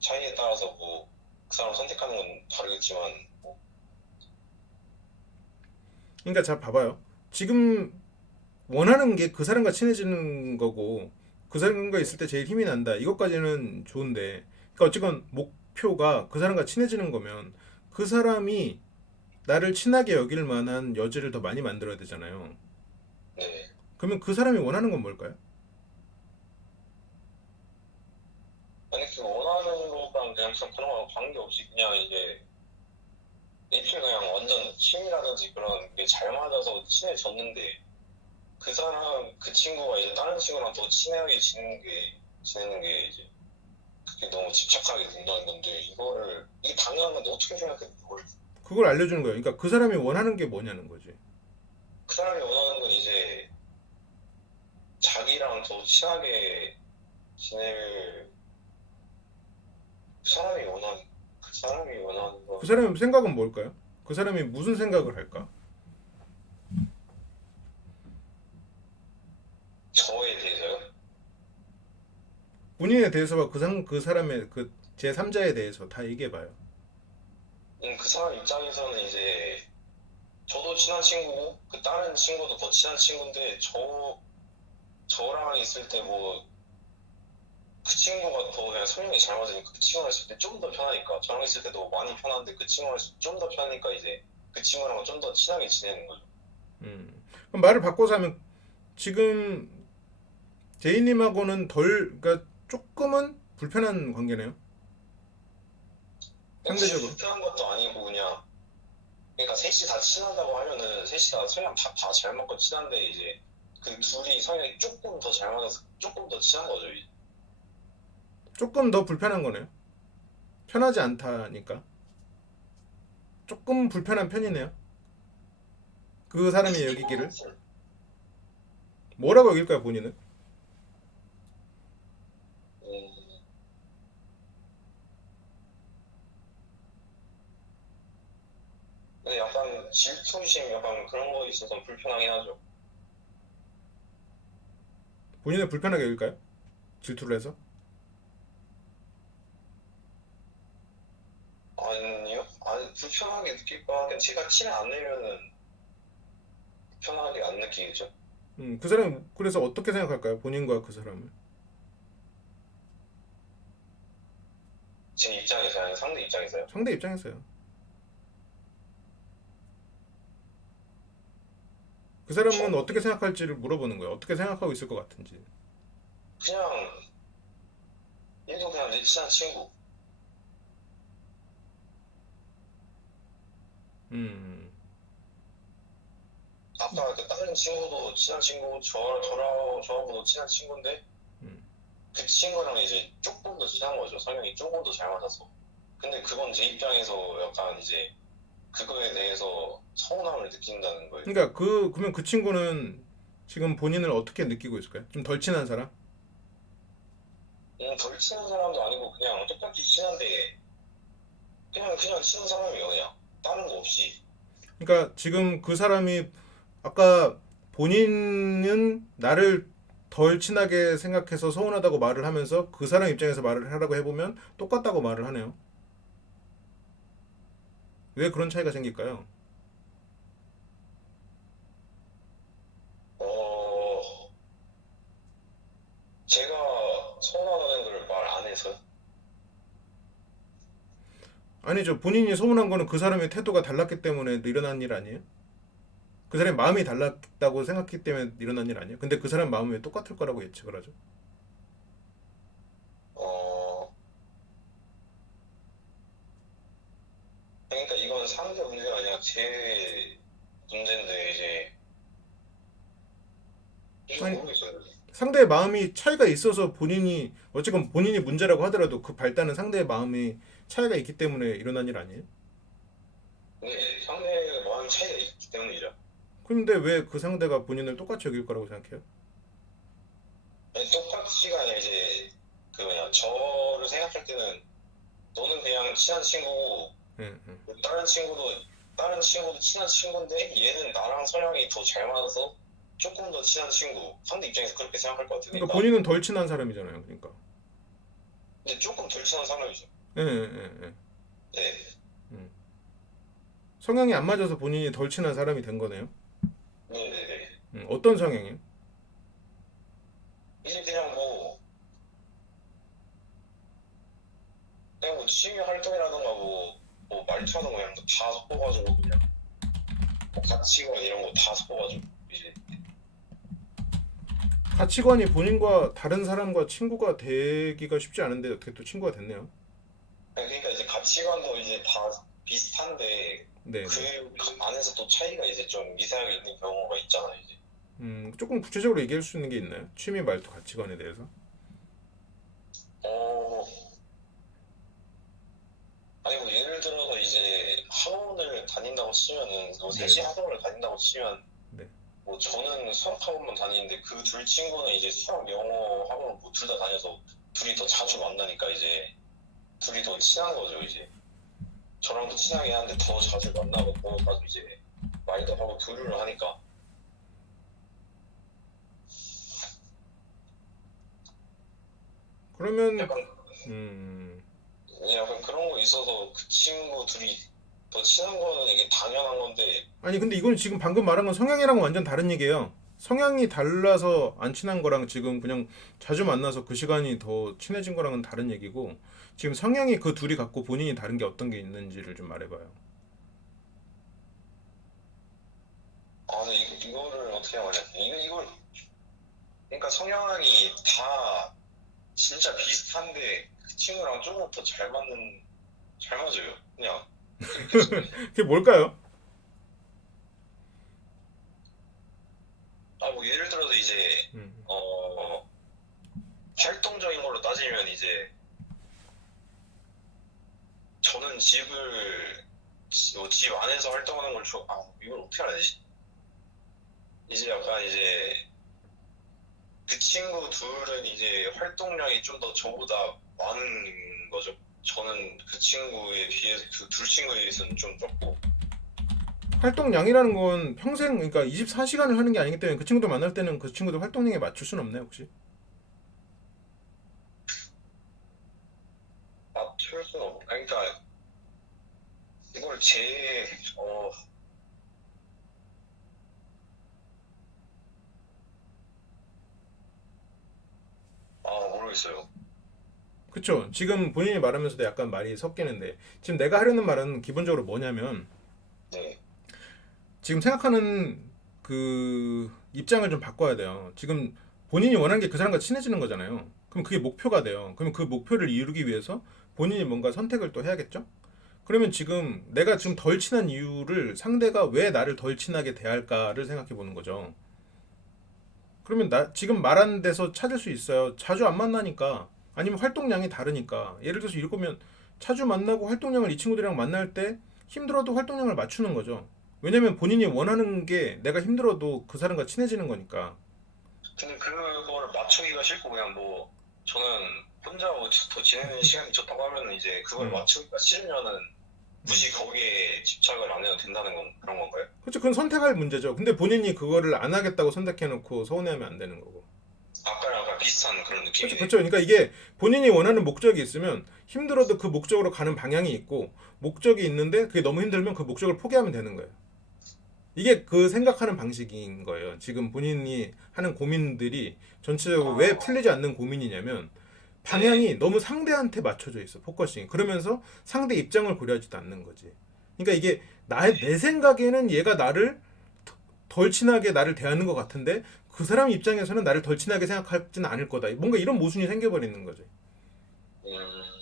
차이에 따라서 뭐 그 사람 선택하는 건 다르겠지만 뭐 그러니까 자 봐봐요. 지금 원하는 게 그 사람과 친해지는 거고 그 사람과 있을 때 제일 힘이 난다. 이것까지는 좋은데, 그러니까 어쨌건 목표가 그 사람과 친해지는 거면 그 사람이 나를 친하게 여길 만한 여지를 더 많이 만들어야 되잖아요. 네. 그러면 그 사람이 원하는 건 뭘까요? 아니 그 원하는 거랑 그냥 그런 거랑 관계없이 그냥 이제 애초에 그냥 완전 힘이라든지 그런 게 잘 맞아서 친해졌는데 그 사람 그 친구가 이제 다른 친구랑 더 친하게 지내는 게 이제 그게 너무 집착하게 된다는 건데 이게 당연한 건데 어떻게 생각해? 이걸 그걸 알려주는 거예요. 그러니까 그 사람이 원하는 게 뭐냐는 거지. 그 사람이 원하는 건 이제 자기랑 더 친하게 지낼 그 사람이 원하는 그 건 사람의 생각은 뭘까요? 그 사람이 무슨 생각을 할까? 저에 대해서요. 본인에 대해서와 그 사람의 그 제3자에 대해서 다 얘기해봐요. 그 사람 입장에서는 이제 저도 친한 친구고 그 다른 친구도 더 친한 친구인데 저랑 있을 때 뭐 그 친구가 더 그냥 성향이 잘 맞으니까 그 친구랑 있을 때 좀 더 편하니까 저랑 있을 때도 많이 편한데 그 친구랑 있을 때 좀 더 편하니까 이제 그 친구랑 좀 더 친하게 지내는 거죠. 그럼 말을 바꿔서 하면 지금 제이님하고는 그러니까 조금은 불편한 관계네요. 굳이 상대적으로. 불편한 것도 아니고 그냥 그러니까 셋이 다 친하다고 하면은 셋이 다 성향 다 잘 맞고 친한데 이제 그 둘이 성향이 조금 더 잘 맞아서 조금 더 친한 거죠. 이제. 조금 더 불편한 거네요. 편하지 않다니까. 조금 불편한 편이네요. 그 사람이 여기기를. 뭐라고 여길까요, 본인은? 음, 근데 약간 질투심 약간 그런 거 있어서 불편하긴 하죠. 본인은 불편하게 여길까요? 질투를 해서? 아니요? 아니 불편하게 느낄까? 그냥 제가 티를 안 내면은 불편하게 안 느끼겠죠. 그 사람이 그래서 어떻게 생각할까요? 본인과 그 사람을. 제 입장에서 아니 상대 입장에서요. 상대 입장에서요. 그 사람은 저 어떻게 생각할지를 물어보는 거예요. 어떻게 생각하고 있을 것 같은지. 그냥 얘도 그냥 내 친한 친구. 음, 아까 그 다른 친구도 친한 친구, 저하고도 친한 친구인데 음, 그 친구랑 이제 조금 더 친한 거죠. 성향이 조금 더 잘 맞아서. 근데 그건 제 입장에서 약간 이제 그거에 대해서 서운함을 느낀다는 거예요. 그러니까 그러면 그 친구는 지금 본인을 어떻게 느끼고 있을까요? 좀 덜 친한 사람? 덜 친한 사람도 아니고 그냥 똑같이 친한데 그냥 친한 사람이에요. 그냥 다른 거 없이. 그러니까 지금 그 사람이 아까 본인은 나를 덜 친하게 생각해서 서운하다고 말을 하면서 그 사람 입장에서 말을 하라고 해보면 똑같다고 말을 하네요. 왜 그런 차이가 생길까요? 어, 제가 서운하다는 걸 말 안 해서요. 아니죠. 본인이 서운한 거는 그 사람의 태도가 달랐기 때문에 일어난 일 아니에요? 그 사람의 마음이 달랐다고 생각했기 때문에 일어난 일 아니에요? 근데 그 사람 마음이 왜 똑같을 거라고 예측을 하죠? 어, 그러니까 이건 상대 문제가 아니라 제 문제인데 이제 아니, 모르겠어요. 상대의 마음이 차이가 있어서 본인이 어쨌건 본인이 문제라고 하더라도 그 발단은 상대의 마음이 차이가 있기 때문에 일어난 일 아니에요? 근데 상대 마음 차이가 있기 때문이죠. 근데 왜 그 상대가 본인을 똑같이 여길 거라고 생각해요? 아니, 똑같이가 아니라 이제 그 뭐냐 저를 생각할 때는 너는 그냥 친한 친구고 예, 예. 다른 친구도 친한 친구인데 얘는 나랑 성향이 더 잘 맞아서 조금 더 친한 친구. 상대 입장에서 그렇게 생각할 것 그러니까 같으니까. 본인은 덜 친한 사람이잖아요. 그러니까. 근데 조금 덜 친한 사람이죠. 예, 예, 예. 예. 네. 음. 성향이 안 맞아서 본인이 덜 친한 사람이 된 거네요. 네네네. 어떤 성향이요? 이제 그냥 뭐 취미 활동이라던가 뭐 말투하는 거 이런 거 다 섞어가지고 그냥 뭐 가치관 이런 거 다 섞어가지고 이제 가치관이 본인과 다른 사람과 친구가 되기가 쉽지 않은데 어떻게 또 친구가 됐네요. 그러니까 이제 가치관도 이제 다 비슷한데 네, 네. 그 안에서 또 차이가 이제 좀 미세하게 있는 경우가 있잖아 이제. 조금 구체적으로 얘기할 수 있는 게 있나요? 취미, 말투, 가치관에 대해서? 어 아니 뭐 예를 들어서 이제 학원을 다닌다고 치면은 뭐 네, 셋이 학원을 다닌다고 치면 네. 뭐 저는 수학 학원만 다니는데 그 둘 친구는 이제 수학 영어 학원을 뭐 둘 다 다녀서 둘이 더 자주 만나니까 이제 둘이 더 친한 거죠 이제. 저랑도 친하게 하는데 더 자주 만나고 더 자주 이제 말도 하고 교류를 하니까 그러면 약간 음, 약간 그런 거 있어서 그 친구 둘이 더 친한 거는 이게 당연한 건데. 아니 근데 이건 지금 방금 말한 건 성향이랑은 완전 다른 얘기예요. 성향이 달라서 안 친한 거랑 지금 그냥 자주 만나서 그 시간이 더 친해진 거랑은 다른 얘기고 지금 성향이 그 둘이 갖고 본인이 다른 게 어떤 게 있는지를 좀 말해봐요. 아 근데 이거를 어떻게 말해야 돼? 이걸 그러니까 성향이 다 진짜 비슷한데 그 친구랑 조금 더 잘 맞아요. 그냥 그렇게 치면. 그게 뭘까요? 아 뭐 예를 들어서 이제 음, 활동적인 걸로 따지면 이제 저는 집 안에서 활동하는 걸 이걸 어떻게 해야 되지? 이제 약간 이제 그 친구 둘은 이제 활동량이 좀 더 저보다 많은 거죠. 저는 그 친구에 비해서 그 둘 친구에 비해서는 좀 적고. 활동량이라는 건 평생 그러니까 24시간을 하는 게 아니기 때문에 그 친구들 만날 때는 그 친구들 활동량에 맞출 수는 없나요 혹시? 맞출 수는 그러니까 이걸 제 모르겠어요. 그쵸. 지금 본인이 말하면서도 약간 말이 섞이는데 지금 내가 하려는 말은 기본적으로 뭐냐면 네. 지금 생각하는 그 입장을 좀 바꿔야 돼요. 지금 본인이 원하는 게 그 사람과 친해지는 거잖아요. 그럼 그게 목표가 돼요. 그럼 그 목표를 이루기 위해서 본인이 뭔가 선택을 또 해야겠죠? 그러면 지금 내가 지금 덜 친한 이유를 상대가 왜 나를 덜 친하게 대할까를 생각해 보는 거죠. 그러면 나 지금 말하는 데서 찾을 수 있어요. 자주 안 만나니까 아니면 활동량이 다르니까 예를 들어서 이럴 거면 자주 만나고 활동량을 이 친구들이랑 만날 때 힘들어도 활동량을 맞추는 거죠. 왜냐면 본인이 원하는 게 내가 힘들어도 그 사람과 친해지는 거니까. 근데 그거를 맞추기가 싫고 그냥 뭐 저는 혼자 더 지내는 시간이 좋다고 하면 이제 그걸 음. 맞추기가 싫으면은 굳이 거기에 집착을 안 해도 된다는 건 그런 건가요? 그렇죠. 그건 선택할 문제죠. 근데 본인이 그거를 안 하겠다고 선택해놓고 서운해하면 안 되는 거고. 아까랑 약간 비슷한 그런 그렇죠. 느낌이네. 그렇죠. 그러니까 이게 본인이 원하는 목적이 있으면 힘들어도 그 목적으로 가는 방향이 있고 목적이 있는데 그게 너무 힘들면 그 목적을 포기하면 되는 거예요. 이게 그 생각하는 방식인 거예요. 지금 본인이 하는 고민들이 전체적으로 왜 아, 풀리지 않는 고민이냐면 네. 방향이 너무 상대한테 맞춰져 있어. 포커싱이. 그러면서 상대 입장을 고려하지도 않는 거지. 그러니까 이게 내 생각에는 얘가 나를 덜 친하게 나를 대하는 것 같은데 그 사람 입장에서는 나를 덜 친하게 생각하지는 않을 거다. 뭔가 이런 모순이 생겨버리는 거죠.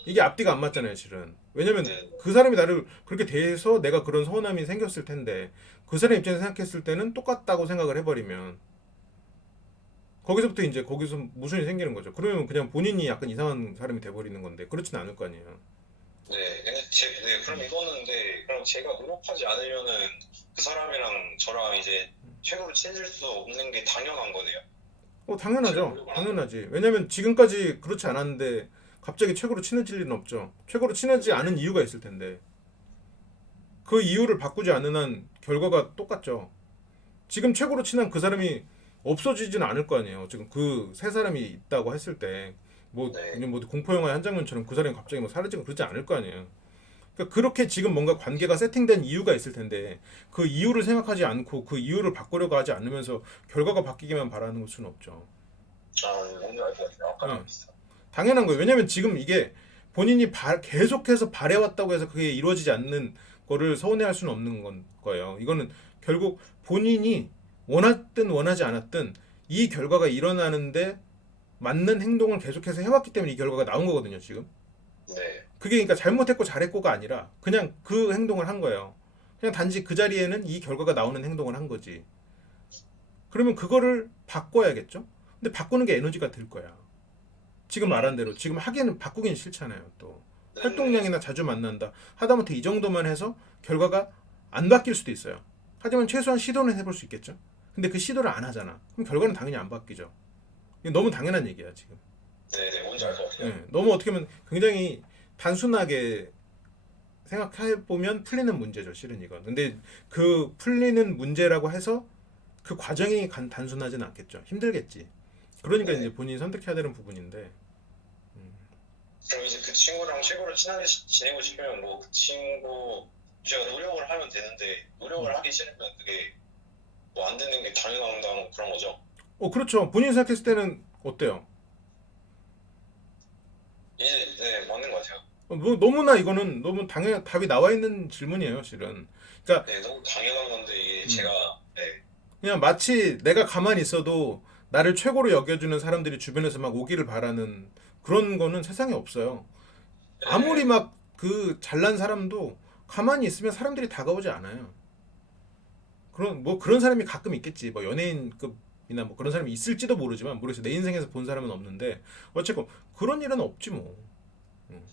이게 음, 앞뒤가 안 맞잖아요, 실은. 왜냐면 네. 그 사람이 나를 그렇게 대해서 내가 그런 서운함이 생겼을 텐데 그 사람 입장에서 생각했을 때는 똑같다고 생각을 해버리면 거기서부터 이제 거기서 모순이 생기는 거죠. 그러면 그냥 본인이 약간 이상한 사람이 돼버리는 건데 그렇진 않을 거 아니에요. 네. 근데 네, 그럼 이거는 네, 그럼 제가 노력하지 않으면은 그 사람이랑 저랑 이제 최고로 친해질 수 없는 게 당연한 거네요. 제가 당연하죠. 노력을 안 하면. 당연하지. 왜냐면 지금까지 그렇지 않았는데 갑자기 최고로 친해질 리는 없죠. 최고로 친하지 않은 이유가 있을 텐데 그 이유를 바꾸지 않는 한 결과가 똑같죠. 지금 최고로 친한 그 사람이 없어지지는 않을 거 아니에요. 지금 그 세 사람이 있다고 했을 때 뭐 네. 그냥 뭐 공포 영화의 한 장면처럼 그 사람이 갑자기 뭐 사라지고 그러지 않을 거 아니에요. 그러니까 그렇게 지금 뭔가 관계가 세팅된 이유가 있을 텐데 그 이유를 생각하지 않고 그 이유를 바꾸려고 하지 않으면서 결과가 바뀌기만 바라는 수는 없죠. 아, 뭔지 알 것 같아요. 아까랑 응. 비슷한. 당연한 거예요. 왜냐면 지금 이게 본인이 계속해서 바래왔다고 해서 그게 이루어지지 않는 거를 서운해할 수는 없는 거예요. 이거는 결국 본인이 원했든 원하지 않았든 이 결과가 일어나는데 맞는 행동을 계속해서 해왔기 때문에 이 결과가 나온 거거든요, 지금. 네. 그게 그러니까 잘못했고 잘했고가 아니라 그냥 그 행동을 한 거예요. 그냥 단지 그 자리에는 이 결과가 나오는 행동을 한 거지. 그러면 그거를 바꿔야겠죠? 근데 바꾸는 게 에너지가 들 거야. 지금 말한 대로 지금 하기에는 바꾸기는 싫잖아요. 또 네네. 활동량이나 자주 만난다. 하다못해 이 정도만 해서 결과가 안 바뀔 수도 있어요. 하지만 최소한 시도는 해볼 수 있겠죠. 근데 그 시도를 안 하잖아. 그럼 결과는 당연히 안 바뀌죠. 이게 너무 당연한 얘기야 지금. 네네. 뭔지 알 것 같아요. 너무 어떻게 보면 굉장히 단순하게 생각해 보면 풀리는 문제죠. 실은 이건. 근데 그 풀리는 문제라고 해서 그 과정이 단순하진 않겠죠. 힘들겠지. 그러니까 네. 이제 본인이 선택해야 되는 부분인데. 그럼 이제 그 친구랑 최고로 친하게 지내고 싶으면 뭐 그 친구 제가 노력을 하면 되는데 노력을 하기 싫으면 그게 뭐 안 되는 게 당연한 그런 거죠. 그렇죠. 본인이 생각했을 때는 어때요? 이제 네 맞는 것 같아요. 뭐 너무나 이거는 너무 당연 답이 나와 있는 질문이에요, 실은. 그러니까 네 너무 당연한 건데 이게 제가 음, 네, 그냥 마치 내가 가만히 있어도 나를 최고로 여겨주는 사람들이 주변에서 막 오기를 바라는 그런 거는 세상에 없어요. 아무리 네, 막 그 잘난 사람도 가만히 있으면 사람들이 다가오지 않아요. 그런 사람이 가끔 있겠지. 뭐 연예인급이나 뭐 그런 사람이 있을지도 모르지만 모르겠어. 내 인생에서 본 사람은 없는데 어쨌건 그런 일은 없지 뭐. 음.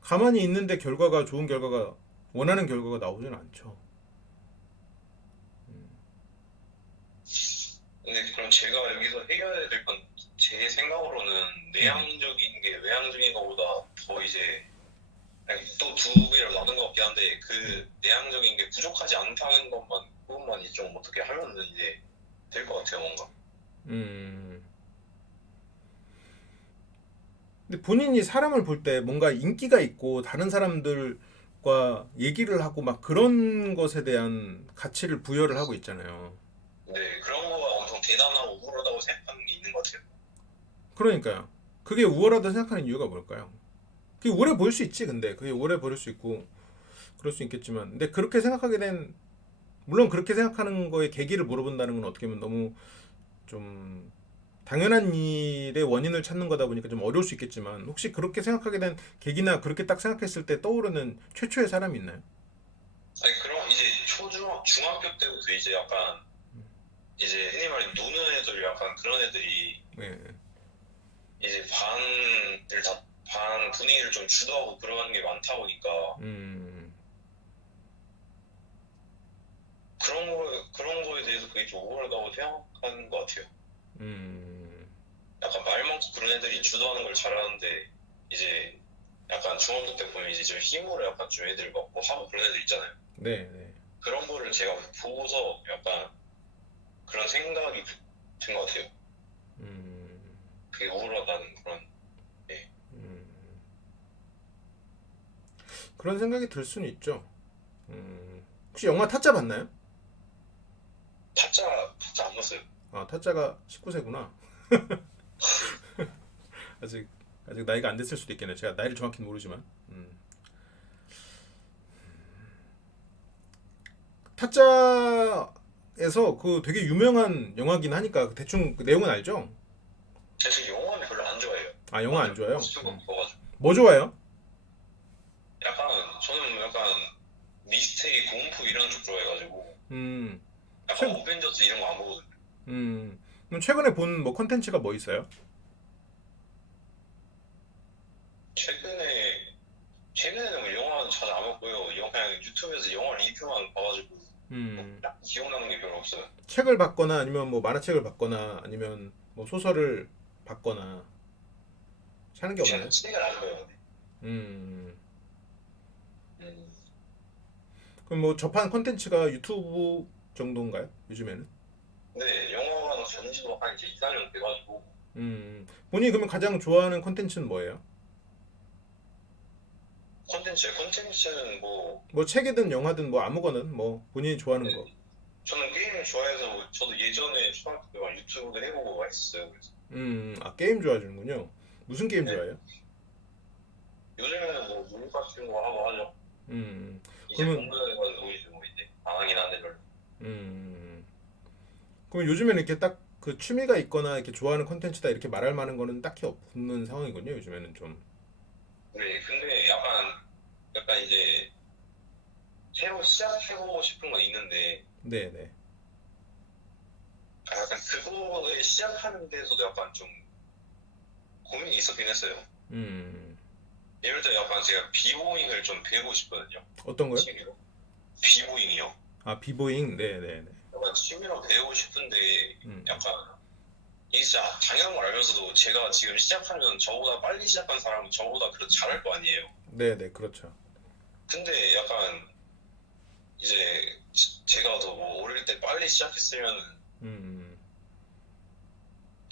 가만히 있는데 결과가 좋은 결과가 원하는 결과가 나오진 않죠. 근데 그럼 제가 여기서 해결해야 될 건 제 생각으로는 음. 내향적인 게 외향적인 것보다 더 이제 또 두 개로 나눈 것 같긴 한데 그 내향적인 게 부족하지 않다는 것만 그것만 이제 좀 어떻게 하면은 이제 될 것 같아요 뭔가. 음. 근데 본인이 사람을 볼 때 뭔가 인기가 있고 다른 사람들과 얘기를 하고 막 그런 것에 대한 가치를 부여를 하고 있잖아요. 네 그런 거가 엄청 대단하고 우월하다고 생각하는 게 있는 것 같아요. 그러니까요. 그게 우월하다 생각하는 이유가 뭘까요? 그게 오래 보일 수 있지, 근데. 그게 오래 보일 수 있고, 그럴 수 있겠지만. 근데 그렇게 생각하게 된, 물론 그렇게 생각하는 거에 계기를 물어본다는 건 어떻게 보면 너무 좀 당연한 일의 원인을 찾는 거다 보니까 좀 어려울 수 있겠지만, 혹시 그렇게 생각하게 된 계기나 그렇게 딱 생각했을 때 떠오르는 최초의 사람이 있나요? 아니 그럼 이제 중학교 때부터 이제 약간 이제 흔히 말해 노는 애들 약간 그런 애들이 네. 이제 반 분위기를 좀 주도하고 그러는 게 많다 보니까 음, 성격이 좀 우월하다고 생각하는 것 같아요. 음, 약간 말 많고 그런 애들이 주도하는 걸 잘하는데 이제 약간 중학교 때 보면 이제 좀 힘으로 약간 좀 애들 막 뭐 하고 그런 애들 있잖아요. 네, 네. 그런 거를 제가 보고서 약간 그런 생각이 든 것 같아요. 음, 그게 우울하다는 그런. 예. 음. 그런 생각이 들 수는 있죠. 혹시 영화 타짜 봤나요? 타짜 안 봤어요. 아, 타짜가 19세구나. 아직 아직 나이가 안 됐을 수도 있겠네. 제가 나이를 정확히는 모르지만. 타짜에서 그 되게 유명한 영화긴 하니까 대충 그 내용은 알죠? 사실 영화는 별로 안 좋아해요. 아, 영화 안 완전 좋아요? 수가 없어가지고. 뭐 좋아해요? 약간 저는 약간 미스테리, 공포 이런 쪽 좋아해가지고 음, 약간 최, 어벤져스 이런 거 안 보거든요. 그럼 최근에 본 뭐 컨텐츠가 뭐 있어요? 최근에는 뭐 영화는 자주 안 봤고요. 그냥 유튜브에서 영화 리뷰만 봐가지고 음, 기억나는 게 별로 없어요. 책을 봤거나 아니면 뭐 만화책을 봤거나 아니면 뭐 소설을 봤거나 하는 게 제가 없나요? 책을 안 봐요. 음, 음, 그럼 뭐 접한 컨텐츠가 유튜브 정도인가요? 요즘에는? 근데 영화관 간 지도 한 이제 2, 4년 돼가지고 본인이 그러면 가장 좋아하는 컨텐츠는 뭐예요? 콘텐츠는 뭐 뭐 책이든 영화든 뭐 아무거나 뭐 본인이 좋아하는 네, 거. 저는 게임을 좋아해서 저도 예전에 초등학교 때 막 유튜브도 해보고 했었어요. 그래서 아 게임 좋아하시는군요. 무슨 게임 네, 좋아해요? 요즘에는 뭐 물 같은 거 하고 하죠. 음, 이제 그러면 공부해가지고 이제 뭐 이제 안 하긴 하는데 별로. 음, 그럼 요즘에는 이렇게 딱 그 취미가 있거나 이렇게 좋아하는 컨텐츠다 이렇게 말할 만한 거는 딱히 없는 상황이군요. 요즘에는 좀. 네, 근데 약간 이제 새로 시작해보고 싶은 건 있는데 네네. 약간 그거에 시작하는 데서도 약간 좀 고민이 있었긴 했어요. 음, 예를 들어 약간 제가 비보잉을 좀 배우고 싶거든요. 어떤 거요? 취미로. 비보잉이요. 아 비보잉. 네네네. 약간 취미로 배우고 싶은데 음, 약간 이게 진짜 당연한 걸 알면서도 제가 지금 시작하면 저보다 빨리 시작한 사람은 저보다 그래도 잘할 거 아니에요. 네네 그렇죠. 근데 약간 이제 제가 더 뭐 어릴 때 빨리 시작했으면 음,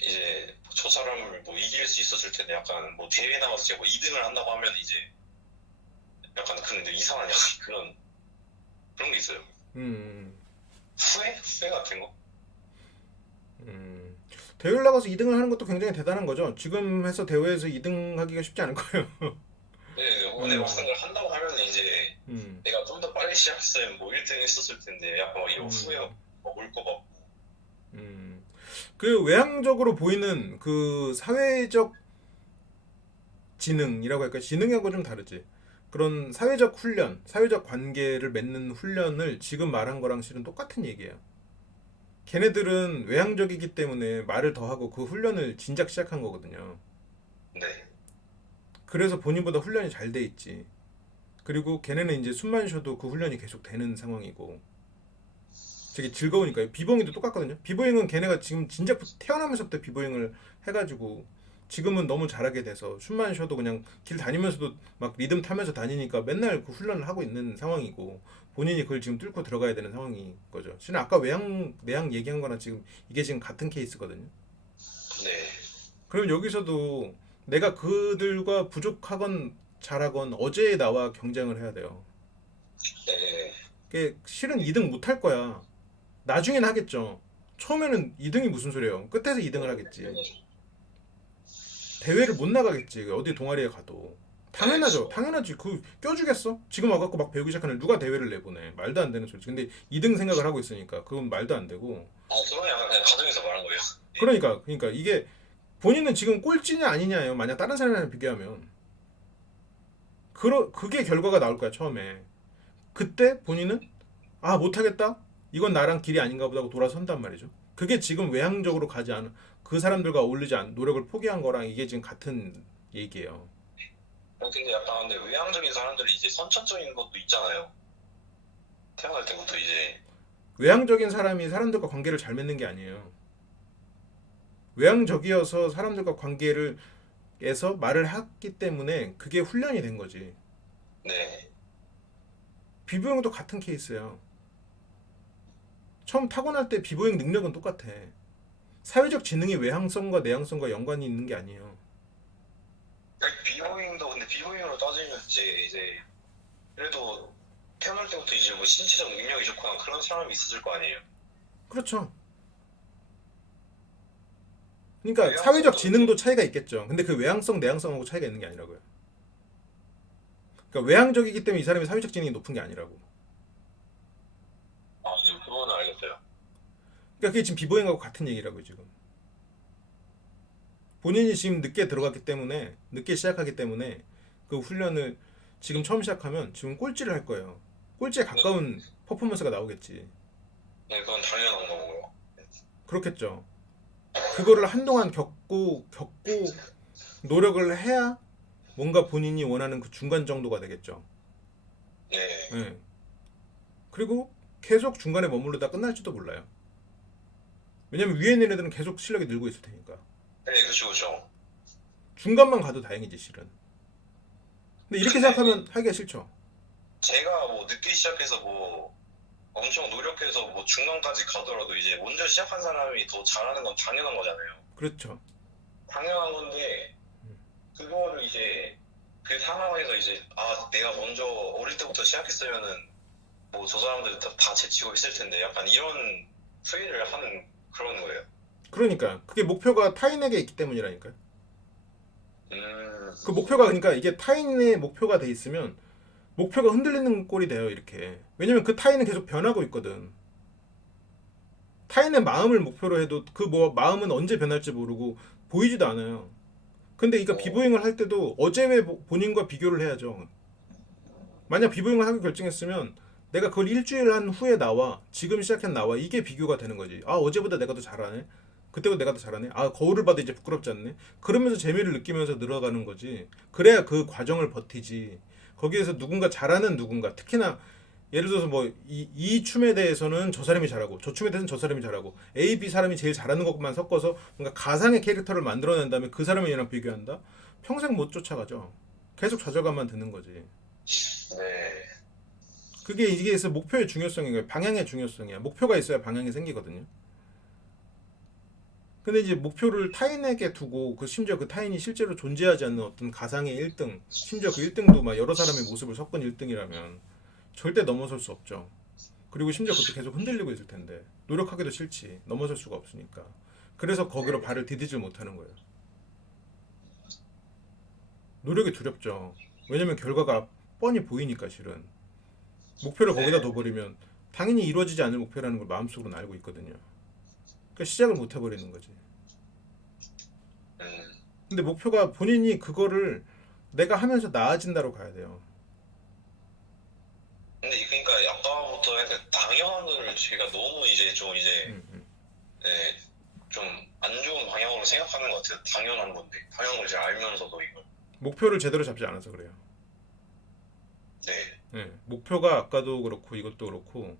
이제 저 사람을 뭐 이길 수 있었을 텐데 약간 뭐 대회 나가서 제가 뭐 2등을 한다고 하면 이제 약간 근데 이상한 약간 그런 게 있어요. 음, 후회 같은 거. 음. 대회를 나가서 2등을 하는 것도 굉장히 대단한 거죠. 지금 해서 대회에서 2등 하기가 쉽지 않을 거예요. 네, 근데 막상 음, 그걸 한다고 하면 이제 음, 내가 좀 더 빨리 시작했으면 뭐 1등 했었을 텐데 약간 막 이런 후회 음, 올거 같고. 음. 그 외향적으로 보이는 그 사회적 지능이라고 할까? 지능하고 좀 다르지. 그런 사회적 훈련, 사회적 관계를 맺는 훈련을 지금 말한 거랑 실은 똑같은 얘기예요. 걔네들은 외향적이기 때문에 말을 더 하고 그 훈련을 진작 시작한 거거든요. 네. 그래서 본인보다 훈련이 잘 돼 있지. 그리고 걔네는 이제 숨만 쉬어도 그 훈련이 계속 되는 상황이고 되게 즐거우니까요. 비보잉도 똑같거든요. 비보잉은 걔네가 지금 진작 태어나면서부터 비보잉을 해가지고 지금은 너무 잘하게 돼서 숨만 쉬어도 그냥 길 다니면서도 막 리듬 타면서 다니니까 맨날 그 훈련을 하고 있는 상황이고 본인이 그걸 지금 뚫고 들어가야 되는 상황인 거죠. 실은 아까 외향 내향 얘기한 거랑 지금 이게 지금 같은 케이스거든요. 네. 그럼 여기서도 내가 그들과 부족하건 잘하건 어제의 나와 경쟁을 해야 돼요. 네. 그게 실은 2등 못 할 거야. 나중엔 하겠죠. 처음에는 2등이 무슨 소리예요. 끝에서 2등을 하겠지. 대회를 못 나가겠지. 어디 동아리에 가도. 네, 당연하죠. 당연하지. 그 껴주겠어? 지금 와갖고 막 배우기 시작하는 누가 대회를 내보내. 말도 안 되는 소리지. 근데 2등 생각을 하고 있으니까 그건 말도 안 되고. 그건 약간 그냥 가정에서 말한 거예요. 네. 그러니까 이게 본인은 지금 꼴찌냐 아니냐예요. 만약 다른 사람이랑 비교하면. 그게 결과가 나올 거야 처음에. 그때 본인은 아 못하겠다. 이건 나랑 길이 아닌가 보다 하고 돌아선단 말이죠. 그게 지금 외향적으로 가지 않은 그 사람들과 어울리지 않은 노력을 포기한 거랑 이게 지금 같은 얘기예요. 근데 약간 근데 외향적인 사람들이 이제 선천적인 것도 있잖아요. 태어날 때부터 이제 외향적인 사람이 사람들과 관계를 잘 맺는 게 아니에요. 외향적이어서 사람들과 관계를 에서 말을 했기 때문에 그게 훈련이 된 거지. 네. 비보잉도 같은 케이스예요. 처음 타고날 때 비보잉 능력은 똑같아. 사회적 지능이 외향성과 내향성과 연관이 있는 게 아니에요. 비보잉도 근데 비보잉으로 따지면 이제 그래도 태어날 때부터 이제 뭐 신체적 능력이 좋거나 그런 사람이 있었을 거 아니에요. 그렇죠. 그러니까 외향성도 사회적 지능도 차이가 있겠죠. 근데 그 외향성, 내향성하고 차이가 있는 게 아니라고요. 그러니까 외향적이기 때문에 이 사람이 사회적 지능이 높은 게 아니라고. 아, 네, 그거는 알겠어요. 그러니까 그게 지금 비보잉하고 같은 얘기라고요, 지금. 본인이 지금 늦게 들어갔기 때문에, 늦게 시작하기 때문에 그 훈련을 지금 처음 시작하면 지금 꼴찌를 할 거예요. 꼴찌에 가까운 퍼포먼스가 나오겠지. 네, 그건 당연한 거고요. 그렇겠죠. 그거를 한동안 겪고 노력을 해야 뭔가 본인이 원하는 그 중간 정도가 되겠죠. 네, 예. 그리고 계속 중간에 머무르다 끝날지도 몰라요. 왜냐면 위에 있는 애들은 계속 실력이 늘고 있을 테니까. 네, 그죠. 중간만 가도 다행이지 실은. 근데 이렇게 생각하면 하기가 싫죠. 제가 뭐 늦게 시작해서 뭐 엄청 노력해서 뭐 중간까지 가더라도 이제 먼저 시작한 사람이 더 잘하는 건 당연한 거잖아요. 그렇죠. 당연한 건데 그거를 이제 그 상황에서 이제 아 내가 먼저 어릴 때부터 시작했으면은 뭐 저 사람들 다 제치고 있을 텐데 약간 이런 후회를 하는 그런 거예요. 그러니까 그게 목표가 타인에게 있기 때문이라니까요. 음, 그 목표가 그러니까 이게 타인의 목표가 돼 있으면 목표가 흔들리는 꼴이 돼요 이렇게. 왜냐면 그 타인은 계속 변하고 있거든. 타인의 마음을 목표로 해도 그 뭐 마음은 언제 변할지 모르고 보이지도 않아요. 근데 그러니까 비보잉을 할 때도 어제의 본인과 비교를 해야죠. 만약 비보잉을 하기 결정했으면 내가 그걸 일주일 한 후에 나와 지금 시작한 나와 이게 비교가 되는 거지. 아 어제보다 내가 더 잘하네. 그때보다 내가 더 잘하네. 아 거울을 봐도 이제 부끄럽지 않네. 그러면서 재미를 느끼면서 늘어가는 거지. 그래야 그 과정을 버티지. 거기에서 누군가 잘하는 누군가 특히나 예를 들어서 뭐 이 춤에 대해서는 저 사람이 잘하고 저 춤에 대해서는 저 사람이 잘하고 A, B 사람이 제일 잘하는 것만 섞어서 뭔가 가상의 캐릭터를 만들어낸 다음에 그 사람이 얘랑 비교한다? 평생 못 쫓아가죠. 계속 좌절감만 드는 거지. 네. 그게 이게서 목표의 중요성인 방향의 중요성이야. 목표가 있어야 방향이 생기거든요. 근데 이제 목표를 타인에게 두고 그 심지어 그 타인이 실제로 존재하지 않는 어떤 가상의 1등, 심지어 그 1등도 막 여러 사람의 모습을 섞은 1등이라면 절대 넘어설 수 없죠. 그리고 심지어 그것도 계속 흔들리고 있을 텐데 노력하기도 싫지. 넘어설 수가 없으니까. 그래서 거기로 발을 디디질 못하는 거예요. 노력이 두렵죠. 왜냐면 결과가 뻔히 보이니까 실은. 목표를 거기다 둬버리면 당연히 이루어지지 않을 목표라는 걸 마음속으로는 알고 있거든요. 그러니까 시작을 못 해버리는 거지. 근데 목표가 본인이 그거를 내가 하면서 나아진다로 가야 돼요. 근데 그러니까 아까부터 약간 당연한 거를 제가 너무 이제 좀 이제 네, 좀 안 좋은 방향으로 생각하는 것 같아요. 당연한 건데 당연한 걸 잘 알면서도 이걸. 목표를 제대로 잡지 않아서 그래요. 네. 네, 목표가 아까도 그렇고 이것도 그렇고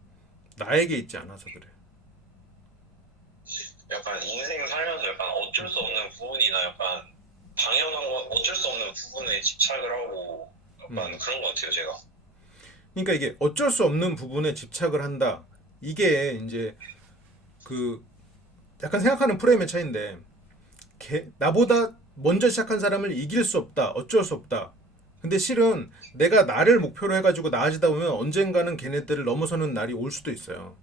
나에게 있지 않아서 그래. 약간 인생 살면서 약간 어쩔 수 없는 부분이나 약간 당연한 거 어쩔 수 없는 부분에 집착을 하고 약간 그런 것 같아요 제가. 그러니까 이게 어쩔 수 없는 부분에 집착을 한다. 이게 이제 그 약간 생각하는 프레임의 차이인데 나보다 먼저 시작한 사람을 이길 수 없다. 어쩔 수 없다. 근데 실은 내가 나를 목표로 해가지고 나아지다 보면 언젠가는 걔네들을 넘어서는 날이 올 수도 있어요.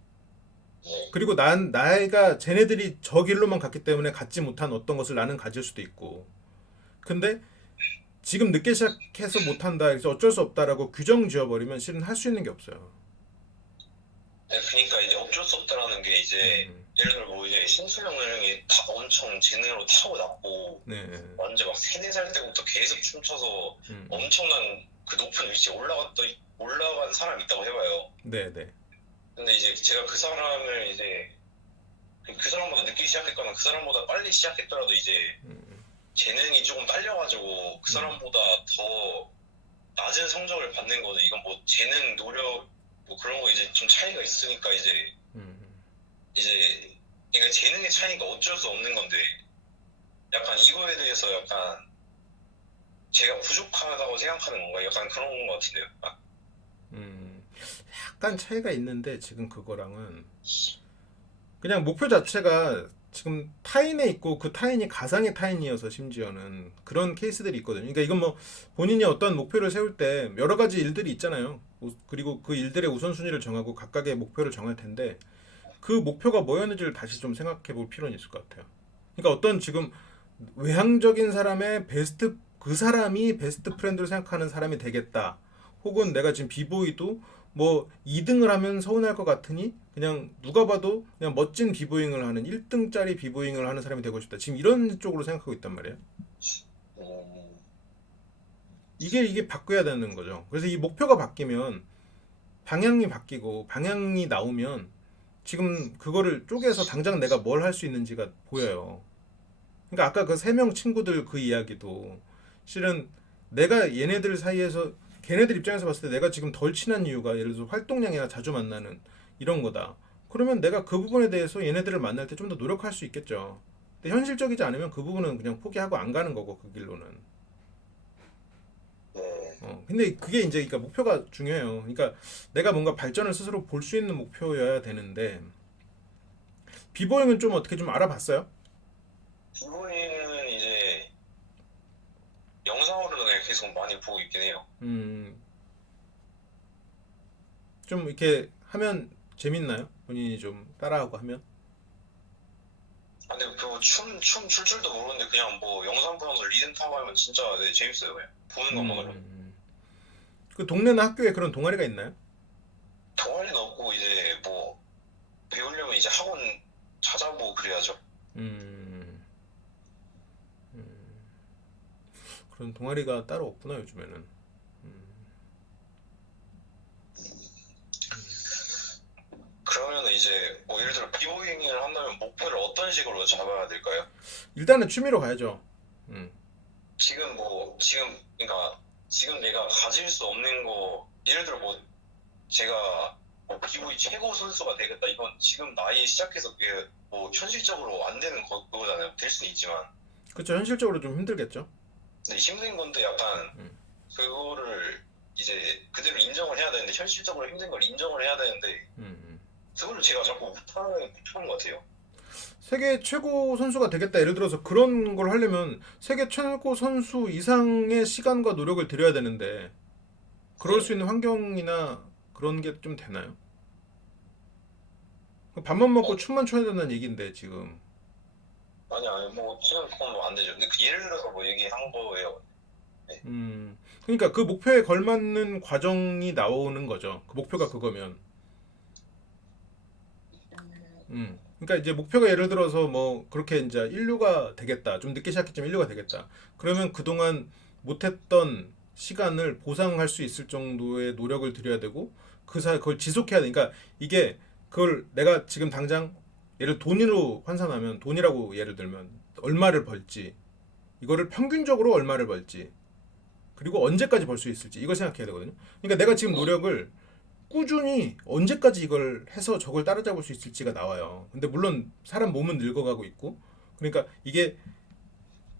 그리고 나이가 쟤네들이 저 길로만 갔기 때문에 갖지 못한 어떤 것을 나는 가질 수도 있고. 근데 지금 늦게 시작해서 못한다. 그래서 어쩔 수 없다라고 규정 지어버리면 실은 할 수 있는 게 없어요. 네, 그러니까 이제 어쩔 수 없다라는 게 이제 예를 들어 뭐 이제 신수영 형이 다 엄청 재능으로 타고났고 네. 완전 막 3-4살 때부터 계속 춤춰서 엄청난 그 높은 위치에 올라간 사람이 있다고 해봐요. 네, 네. 근데 이제 제가 그 사람을 이제 그 사람보다 늦게 시작했거나 그 사람보다 빨리 시작했더라도 이제 재능이 조금 딸려가지고 그 사람보다 더 낮은 성적을 받는 거는 이건 뭐 재능 노력 뭐 그런 거 이제 좀 차이가 있으니까 이제 이제 이게 재능의 차이가 어쩔 수 없는 건데 약간 이거에 대해서 약간 제가 부족하다고 생각하는 건가? 약간 그런 것 같은데요. 음, 약간 차이가 있는데 지금 그거랑은 그냥 목표 자체가 지금 타인에 있고 그 타인이 가상의 타인이어서 심지어는 그런 케이스들이 있거든요. 그러니까 이건 뭐 본인이 어떤 목표를 세울 때 여러 가지 일들이 있잖아요. 그리고 그 일들의 우선순위를 정하고 각각의 목표를 정할 텐데 그 목표가 뭐였는지를 다시 좀 생각해 볼 필요는 있을 것 같아요. 그러니까 어떤 지금 외향적인 사람의 베스트 그 사람이 베스트 프렌드로 생각하는 사람이 되겠다. 혹은 내가 지금 비보이도 뭐 2등을 하면 서운할 것 같으니 그냥 누가 봐도 그냥 멋진 비보잉을 하는 1등짜리 비보잉을 하는 사람이 되고 싶다. 지금 이런 쪽으로 생각하고 있단 말이에요. 음, 이게 바뀌어야 되는 거죠. 그래서 이 목표가 바뀌면 방향이 바뀌고 방향이 나오면 지금 그거를 쪼개서 당장 내가 뭘 할 수 있는지가 보여요. 그러니까 아까 그 세 명 친구들 그 이야기도 실은 내가 얘네들 사이에서 걔네들 입장에서 봤을 때 내가 지금 덜 친한 이유가 예를 들어서 활동량이나 자주 만나는 이런 거다. 그러면 내가 그 부분에 대해서 얘네들을 만날 때 좀 더 노력할 수 있겠죠. 근데 현실적이지 않으면 그 부분은 그냥 포기하고 안 가는 거고 그 길로는. 네. 근데 그게 이제 그러니까 목표가 중요해요. 그러니까 내가 뭔가 발전을 스스로 볼 수 있는 목표여야 되는데 비보잉은 좀 어떻게 좀 알아봤어요? 비보이는 이제 영상으로는 그냥 계속 많이 보고 있긴 해요. 음, 좀 이렇게 하면 재밌나요? 본인이 좀 따라하고 하면? 근데 춤 출 줄도 모르는데 그냥 뭐 영상 보면서 리듬 타고 하면 진짜 네, 재밌어요. 그냥 보는 것만으로. 음, 그 동네나 학교에 그런 동아리가 있나요? 동아리는 없고 이제 뭐 배우려면 이제 학원 찾아보고 그래야죠. 음, 그런 동아리가 따로 없구나 요즘에는. 그러면 이제 뭐 예를 들어 비보잉을 한다면 목표를 어떤 식으로 잡아야 될까요? 일단은 취미로 가야죠. 음, 지금 그러니까 지금 내가 가질 수 없는 거 예를 들어 뭐 제가 뭐 비보이 최고 선수가 되겠다 이건 지금 나이 시작해서 그게 뭐 현실적으로 안 되는 거잖아요. 될 수는 있지만 그렇죠. 현실적으로 좀 힘들겠죠. 근데 힘든 건데 약간 음, 그거를 이제 그대로 인정을 해야 되는데 현실적으로 힘든 걸 인정을 해야 되는데 음, 음. 그거를 제가 자꾸 못하는 것 같아요. 세계 최고 선수가 되겠다. 예를 들어서 그런 걸 하려면 세계 최고 선수 이상의 시간과 노력을 들여야 되는데 그럴 수 네. 있는 환경이나 그런 게 좀 되나요? 밥만 먹고 어, 춤만 춰야 된다는 얘기인데 지금. 아니 뭐 지금 그건 뭐안 되죠. 근데 그 예를 들어서 뭐 얘기한 거예요. 네. 그러니까 그 목표에 걸맞는 과정이 나오는 거죠. 그 목표가 그거면. 그러니까 이제 목표가 예를 들어서 뭐 그렇게 이제 인류가 되겠다. 좀 늦게 시작했지만 인류가 되겠다. 그러면 그동안 못했던 시간을 보상할 수 있을 정도의 노력을 들여야 되고 그걸 지속해야 돼. 그러니까 이게 그걸 내가 지금 당장 예를 돈으로 환산하면 돈이라고 예를 들면 얼마를 벌지 이거를 평균적으로 얼마를 벌지 그리고 언제까지 벌 수 있을지 이걸 생각해야 되거든요. 그러니까 내가 지금 노력을 꾸준히 언제까지 이걸 해서 저걸 따라잡을 수 있을지가 나와요. 근데 물론 사람 몸은 늙어가고 있고 그러니까 이게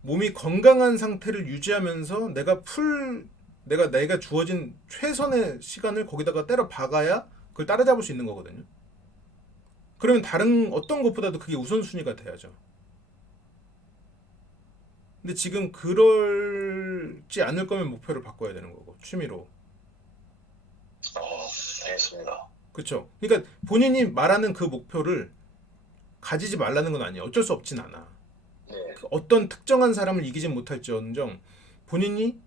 몸이 건강한 상태를 유지하면서 내가 주어진 최선의 시간을 거기다가 때려 박아야 그걸 따라잡을 수 있는 거거든요. 그러면 다른 어떤 것보다도 그게 우선순위가 돼야죠. 근데 지금 그럴지 않을 거면 목표를 바꿔야 되는 거고 취미로. 알겠습니다. 그렇죠. 그러니까 본인이 말하는 그 목표를 가지지 말라는 건 아니에요. 어쩔 수 없진 않아. 네. 그 어떤 특정한 사람을 이기진 못할지언정 본인이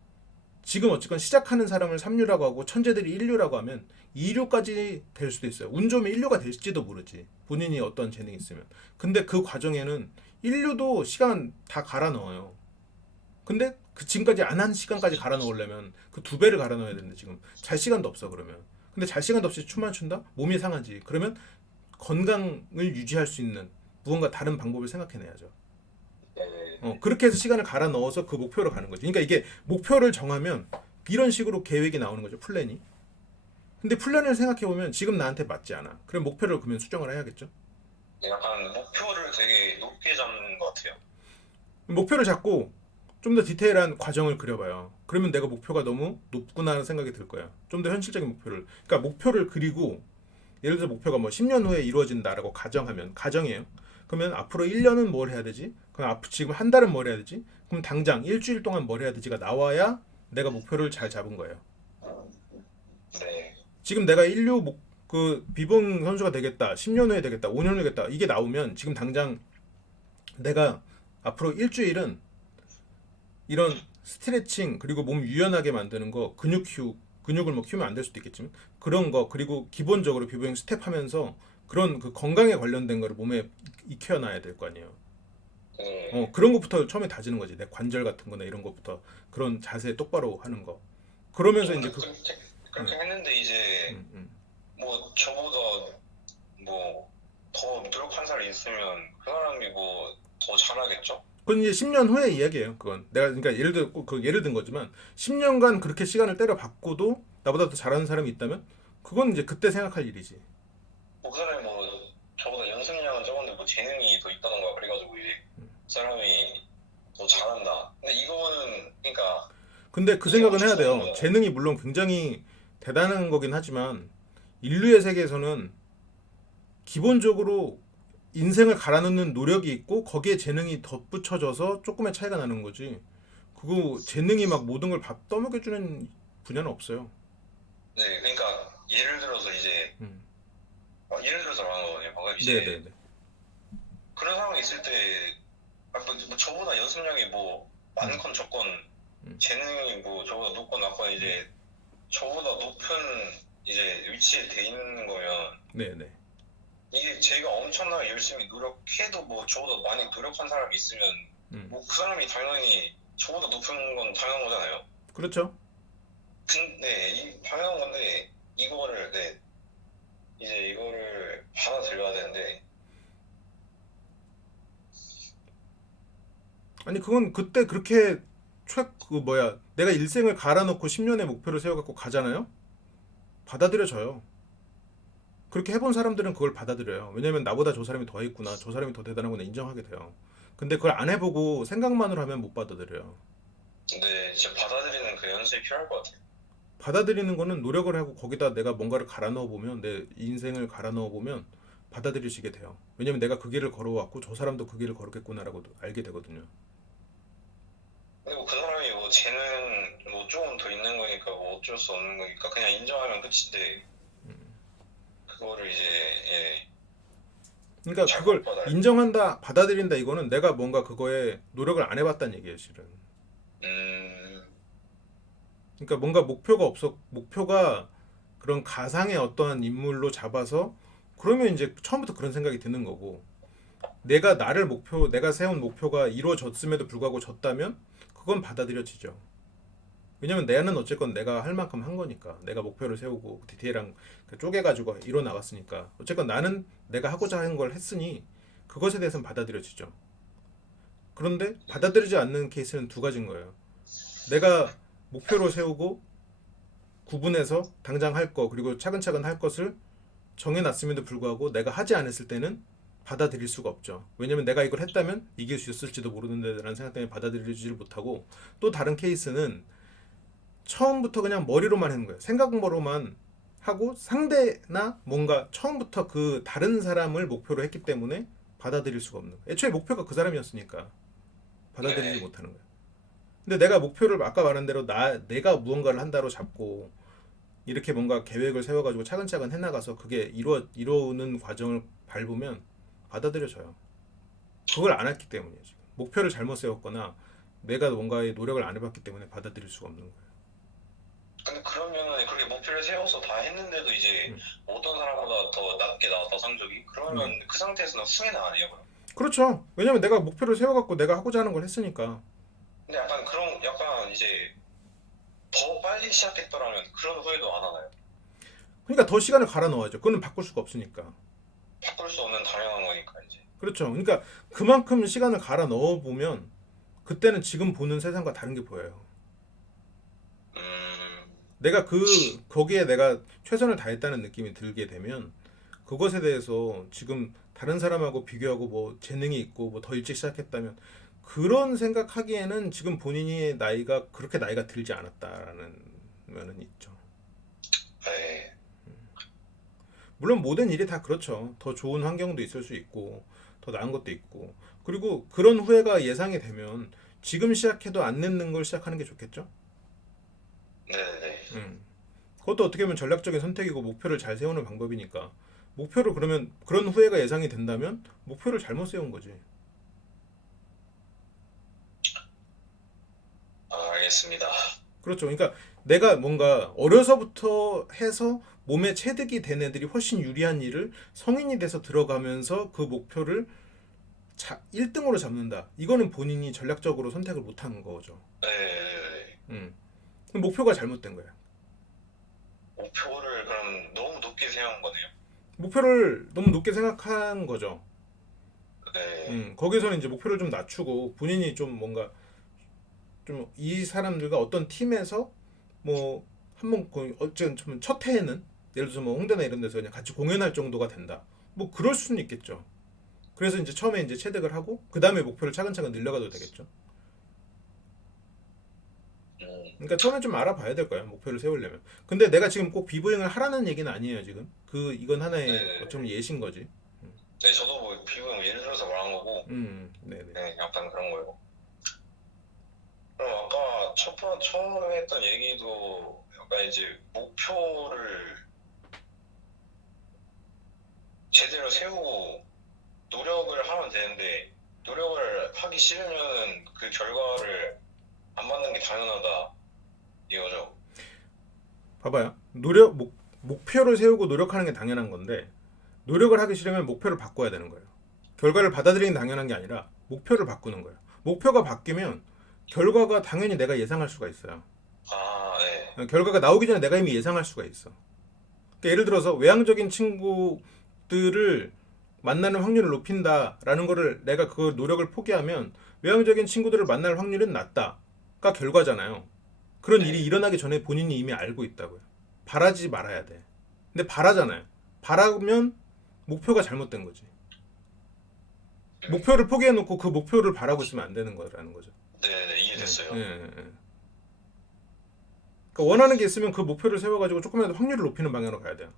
지금 어쨌건 시작하는 사람을 3류라고 하고 천재들이 1류라고 하면 2류까지 될 수도 있어요. 운 좋으면 1류가 될지도 모르지. 본인이 어떤 재능이 있으면. 근데 그 과정에는 1류도 시간 다 갈아 넣어요. 근데 그 지금까지 안 한 시간까지 갈아 넣으려면 그 두 배를 갈아 넣어야 되는데 지금 잘 시간도 없어 그러면. 근데 잘 시간도 없이 춤만 춘다? 몸이 상하지. 그러면 건강을 유지할 수 있는 무언가 다른 방법을 생각해내야죠. 네. 그렇게 해서 시간을 갈아 넣어서 그 목표로 가는 거죠. 그러니까 이게 목표를 정하면 이런 식으로 계획이 나오는 거죠. 플랜이. 근데 플랜을 생각해 보면 지금 나한테 맞지 않아. 그럼 목표를 그러면 수정을 해야겠죠. 약간 목표를 되게 높게 잡는 것 같아요. 목표를 잡고 좀 더 디테일한 과정을 그려봐요. 그러면 내가 목표가 너무 높구나 하는 생각이 들 거야. 좀 더 현실적인 목표를. 그러니까 목표를 그리고 예를 들어 목표가 뭐 10년 후에 이루어진다라고 가정하면 가정이에요. 그러면 앞으로 1년은 뭘 해야 되지? 그럼 앞 지금 한 달은 뭘 해야 되지? 그럼 당장 일주일 동안 뭘 해야 되지가 나와야 내가 목표를 잘 잡은 거예요. 네, 지금 내가 그 비봉 선수가 되겠다. 10년 후에 되겠다. 5년 후에 되겠다. 이게 나오면 지금 당장 내가 앞으로 일주일은 이런 스트레칭 그리고 몸 유연하게 만드는 거 근육을 뭐 키우면 안 될 수도 있겠지만 그런 거 그리고 기본적으로 비보잉 스텝하면서 그런 그 건강에 관련된 거를 몸에 익혀놔야 될 거 아니에요. 네. 그런 것부터 처음에 다지는 거지. 내 관절 같은 거나 이런 것부터 그런 자세 똑바로 하는 거. 그러면서 이제 저는 그렇게 했는데 이제 음, 음. 뭐 저보다 뭐 더 노력한 사람이 있으면 그 사람이 뭐 더 잘하겠죠? 그건 이제 10년 후의 이야기예요. 그건 내가 그러니까 예를 들어 그 예를 든 거지만 10년간 그렇게 시간을 때려 받고도 나보다 더 잘하는 사람이 있다면 그건 이제 그때 생각할 일이지. 뭐 그 사람이 뭐 저보다 연습량은 적었는데 뭐 재능이 더 있다는 거야. 그래가지고 이제 그 사람이 더 잘한다. 근데 이거는 그러니까 근데 그 이게 생각은 어쩔 해야 수 없는 돼요. 거잖아요. 재능이 물론 굉장히 대단한 거긴 하지만 인류의 세계에서는 기본적으로 인생을 갈아넣는 노력이 있고 거기에 재능이 덧붙여져서 조금의 차이가 나는 거지. 그거 재능이 막 모든 걸 밥 떠먹여주는 분야는 없어요. 네, 그러니까 예를 들어서 이제 음. 예를 들어서 말하는 거거든요. 방금 이제 네네네. 그런 상황이 있을 때 뭐 저보다 연습량이 뭐 음. 많건 적건 음. 재능이 뭐 저보다 높건 낮건 이제 저보다 높은 이제 위치에 돼 있는 거면 네네. 이게 제가 엄청나게 열심히 노력해도 뭐 저보다 많이 노력한 사람이 있으면 음. 뭐 그 사람이 당연히 저보다 높은 건 당연한 거잖아요. 그렇죠. 근데 이 당연한 건데 이거를 네 이제 이거를 받아들여야 되는데 아니 그건 그때 그렇게 그 뭐야 내가 일생을 갈아놓고 10년의 목표를 세워갖고 가잖아요. 받아들여져요. 그렇게 해본 사람들은 그걸 받아들여요. 왜냐면 나보다 저 사람이 더 있구나, 저 사람이 더 대단하구나 인정하게 돼요. 근데 그걸 안 해보고 생각만으로 하면 못 받아들여요. 근데 진짜 받아들이는 그 연습이 필요할 것 같아요. 받아들이는 거는 노력을 하고 거기다 내가 뭔가를 갈아 넣어 보면 내 인생을 갈아 넣어 보면 받아들이시게 돼요. 왜냐면 내가 그 길을 걸어왔고 저 사람도 그 길을 걸었겠구나라고 알게 되거든요. 근데 뭐 그 사람이 뭐 재능 뭐 조금 더 있는 거니까 뭐 어쩔 수 없는 거니까 그냥 인정하면 끝인데 그거를 이제 예, 그러니까 잘 그걸 못 받아요. 인정한다, 받아들인다 이거는 내가 뭔가 그거에 노력을 안 해봤다는 얘기예요, 실은. 음, 그러니까 뭔가 목표가 그런 가상의 어떠한 인물로 잡아서 그러면 이제 처음부터 그런 생각이 드는 거고 내가 세운 목표가 이루어졌음에도 불구하고 졌다면 그건 받아들여지죠. 왜냐면 내는 어쨌건 내가 할 만큼 한 거니까 내가 목표를 세우고 디테일한 그 쪼개가지고 이뤄 나갔으니까 어쨌건 나는 내가 하고자 하는 걸 했으니 그것에 대해서는 받아들여지죠. 그런데 받아들이지 않는 케이스는 두 가지인 거예요. 내가 목표로 세우고 구분해서 당장 할 거 그리고 차근차근 할 것을 정해놨음에도 불구하고 내가 하지 않았을 때는 받아들일 수가 없죠. 왜냐면 내가 이걸 했다면 이길 수 있을지도 모르는데 라는 생각 때문에 받아들이지를 못하고 또 다른 케이스는 처음부터 그냥 머리로만 하는 거예요. 생각으로만 하고 상대나 뭔가 처음부터 그 다른 사람을 목표로 했기 때문에 받아들일 수가 없는 거예요. 애초에 목표가 그 사람이었으니까 받아들이지 네. 못하는 거예요. 근데 내가 목표를 아까 말한 대로 내가 무언가를 한다로 잡고 이렇게 뭔가 계획을 세워가지고 차근차근 해나가서 그게 이루는 과정을 밟으면 받아들여져요. 그걸 안 했기 때문이에요. 지금. 목표를 잘못 세웠거나 내가 뭔가의 노력을 안 해봤기 때문에 받아들일 수가 없는 거예요. 근데 그러면은 그렇게 목표를 세워서 다 했는데도 이제 음. 어떤 사람보다 더 낮게 나왔다 성적이 네. 그러면 그 상태에서는 후회는 안 해요 그럼? 그렇죠. 왜냐면 내가 목표를 세워갖고 내가 하고자 하는 걸 했으니까. 근데 약간 그런 약간 이제 더 빨리 시작했더라면 그런 후회도 안 하나요? 그러니까 더 시간을 갈아 넣어야죠. 그거는 바꿀 수가 없으니까. 바꿀 수 없는 당연한 거니까 이제. 그렇죠. 그러니까 그만큼 시간을 갈아 넣어 보면 그때는 지금 보는 세상과 다른 게 보여요. 내가 거기에 내가 최선을 다했다는 느낌이 들게 되면 그것에 대해서 지금 다른 사람하고 비교하고 뭐 재능이 있고 뭐 더 일찍 시작했다면 그런 생각하기에는 지금 본인이 나이가 그렇게 나이가 들지 않았다라는 면은 있죠. 네. 물론 모든 일이 다 그렇죠. 더 좋은 환경도 있을 수 있고 더 나은 것도 있고 그리고 그런 후회가 예상이 되면 지금 시작해도 안 늦는 걸 시작하는 게 좋겠죠. 네네. 음. 그것도 어떻게 보면 전략적인 선택이고 목표를 잘 세우는 방법이니까 목표를 그러면 그런 후회가 예상이 된다면 목표를 잘못 세운 거지. 알겠습니다. 그렇죠. 그러니까 내가 뭔가 어려서부터 해서 몸에 체득이 된 애들이 훨씬 유리한 일을 성인이 돼서 들어가면서 그 목표를 1등으로 잡는다. 이거는 본인이 전략적으로 선택을 못한 거죠. 네네네. 그럼 목표가 잘못된 거예요. 목표를 그럼 너무 높게 세운 거네요. 목표를 너무 높게 생각한 거죠. 네. 거기서는 이제 목표를 좀 낮추고 본인이 좀 뭔가 좀 이 사람들과 어떤 팀에서 뭐 한번 어쨌든 첫 해에는 예를 들어서 뭐 홍대나 이런 데서 그냥 같이 공연할 정도가 된다. 뭐 그럴 수는 있겠죠. 그래서 이제 처음에 이제 체득을 하고 그 다음에 목표를 차근차근 늘려가도 되겠죠. 그러니까 처음에 좀 알아봐야 될 거예요. 목표를 세우려면. 근데 내가 지금 꼭 비보잉을 하라는 얘기는 아니에요. 지금 이건 하나의 네네. 어쩌면 예신 거지. 네, 저도 뭐 비용 예를 들어서 말한 거고, 네네. 네, 약간 그런 거예요. 그럼 아까 처음에 했던 얘기도 약간 이제 목표를 제대로 세우고 노력을 하면 되는데 노력을 하기 싫으면 그 결과를 안 받는 게 당연하다 이거죠. 봐봐요. 목표를 세우고 노력하는 게 당연한 건데 노력을 하기 싫으면 목표를 바꿔야 되는 거예요. 결과를 받아들이는 게 당연한 게 아니라 목표를 바꾸는 거예요. 목표가 바뀌면 결과가 당연히 내가 예상할 수가 있어요. 아, 네. 결과가 나오기 전에 내가 이미 예상할 수가 있어. 그러니까 예를 들어서 외향적인 친구들을 만나는 확률을 높인다라는 거를 내가 그 노력을 포기하면 외향적인 친구들을 만날 확률은 낮다가 결과잖아요. 그런 일이 일어나기 전에 본인이 이미 알고 있다고요. 바라지 말아야 돼. 근데 바라잖아요. 바라면 목표가 잘못된 거지. 목표를 포기해놓고 그 목표를 바라고 있으면 안 되는 거라는 거죠. 네, 이해됐어요. 그러니까 원하는 게 있으면 그 목표를 세워가지고 조금이라도 확률을 높이는 방향으로 가야 돼요.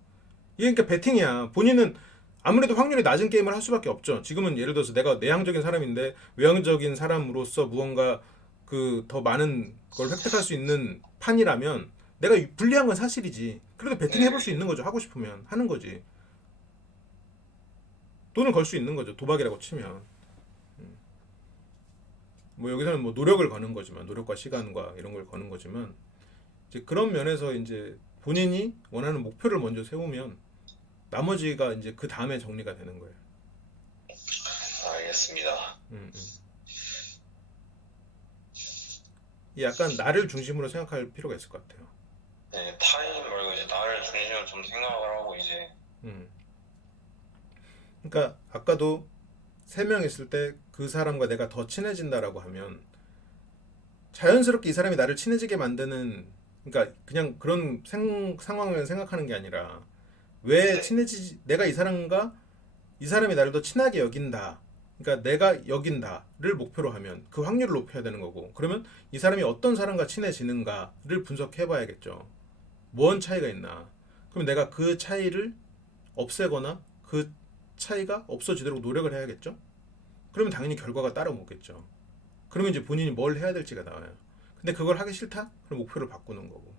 이게 그러니까 배팅이야. 본인은 아무래도 확률이 낮은 게임을 할 수밖에 없죠. 지금은 예를 들어서 내가 내향적인 사람인데 외향적인 사람으로서 무언가 그 더 많은 걸 획득할 수 있는 판이라면 내가 불리한 건 사실이지. 그래도 배팅 해볼 수 있는 거죠. 하고 싶으면 하는 거지. 돈을 걸 수 있는 거죠. 도박이라고 치면. 뭐 여기서는 뭐 노력을 거는 거지만 노력과 시간과 이런 걸 거는 거지만 이제 그런 면에서 이제 본인이 원하는 목표를 먼저 세우면 나머지가 이제 그 다음에 정리가 되는 거예요. 알겠습니다. 약간 나를 중심으로 생각할 필요가 있을 것 같아요. 네, 타인 말고 이제 나를 중심으로 좀 생각을 하고 이제 그러니까 아까도 3명 있을 때 그 사람과 내가 더 친해진다라고 하면 자연스럽게 이 사람이 나를 친해지게 만드는 그러니까 그냥 그런 상황을 생각하는 게 아니라 왜 친해지지 내가 이 사람과 이 사람이 나를 더 친하게 여긴다. 그러니까 내가 여긴다를 목표로 하면 그 확률을 높여야 되는 거고 그러면 이 사람이 어떤 사람과 친해지는가를 분석해 봐야겠죠. 뭔 차이가 있나. 그럼 내가 그 차이를 없애거나 그 차이가 없어지도록 노력을 해야겠죠. 그러면 당연히 결과가 따라오겠죠. 그러면 이제 본인이 뭘 해야 될지가 나와요. 근데 그걸 하기 싫다? 그럼 목표를 바꾸는 거고.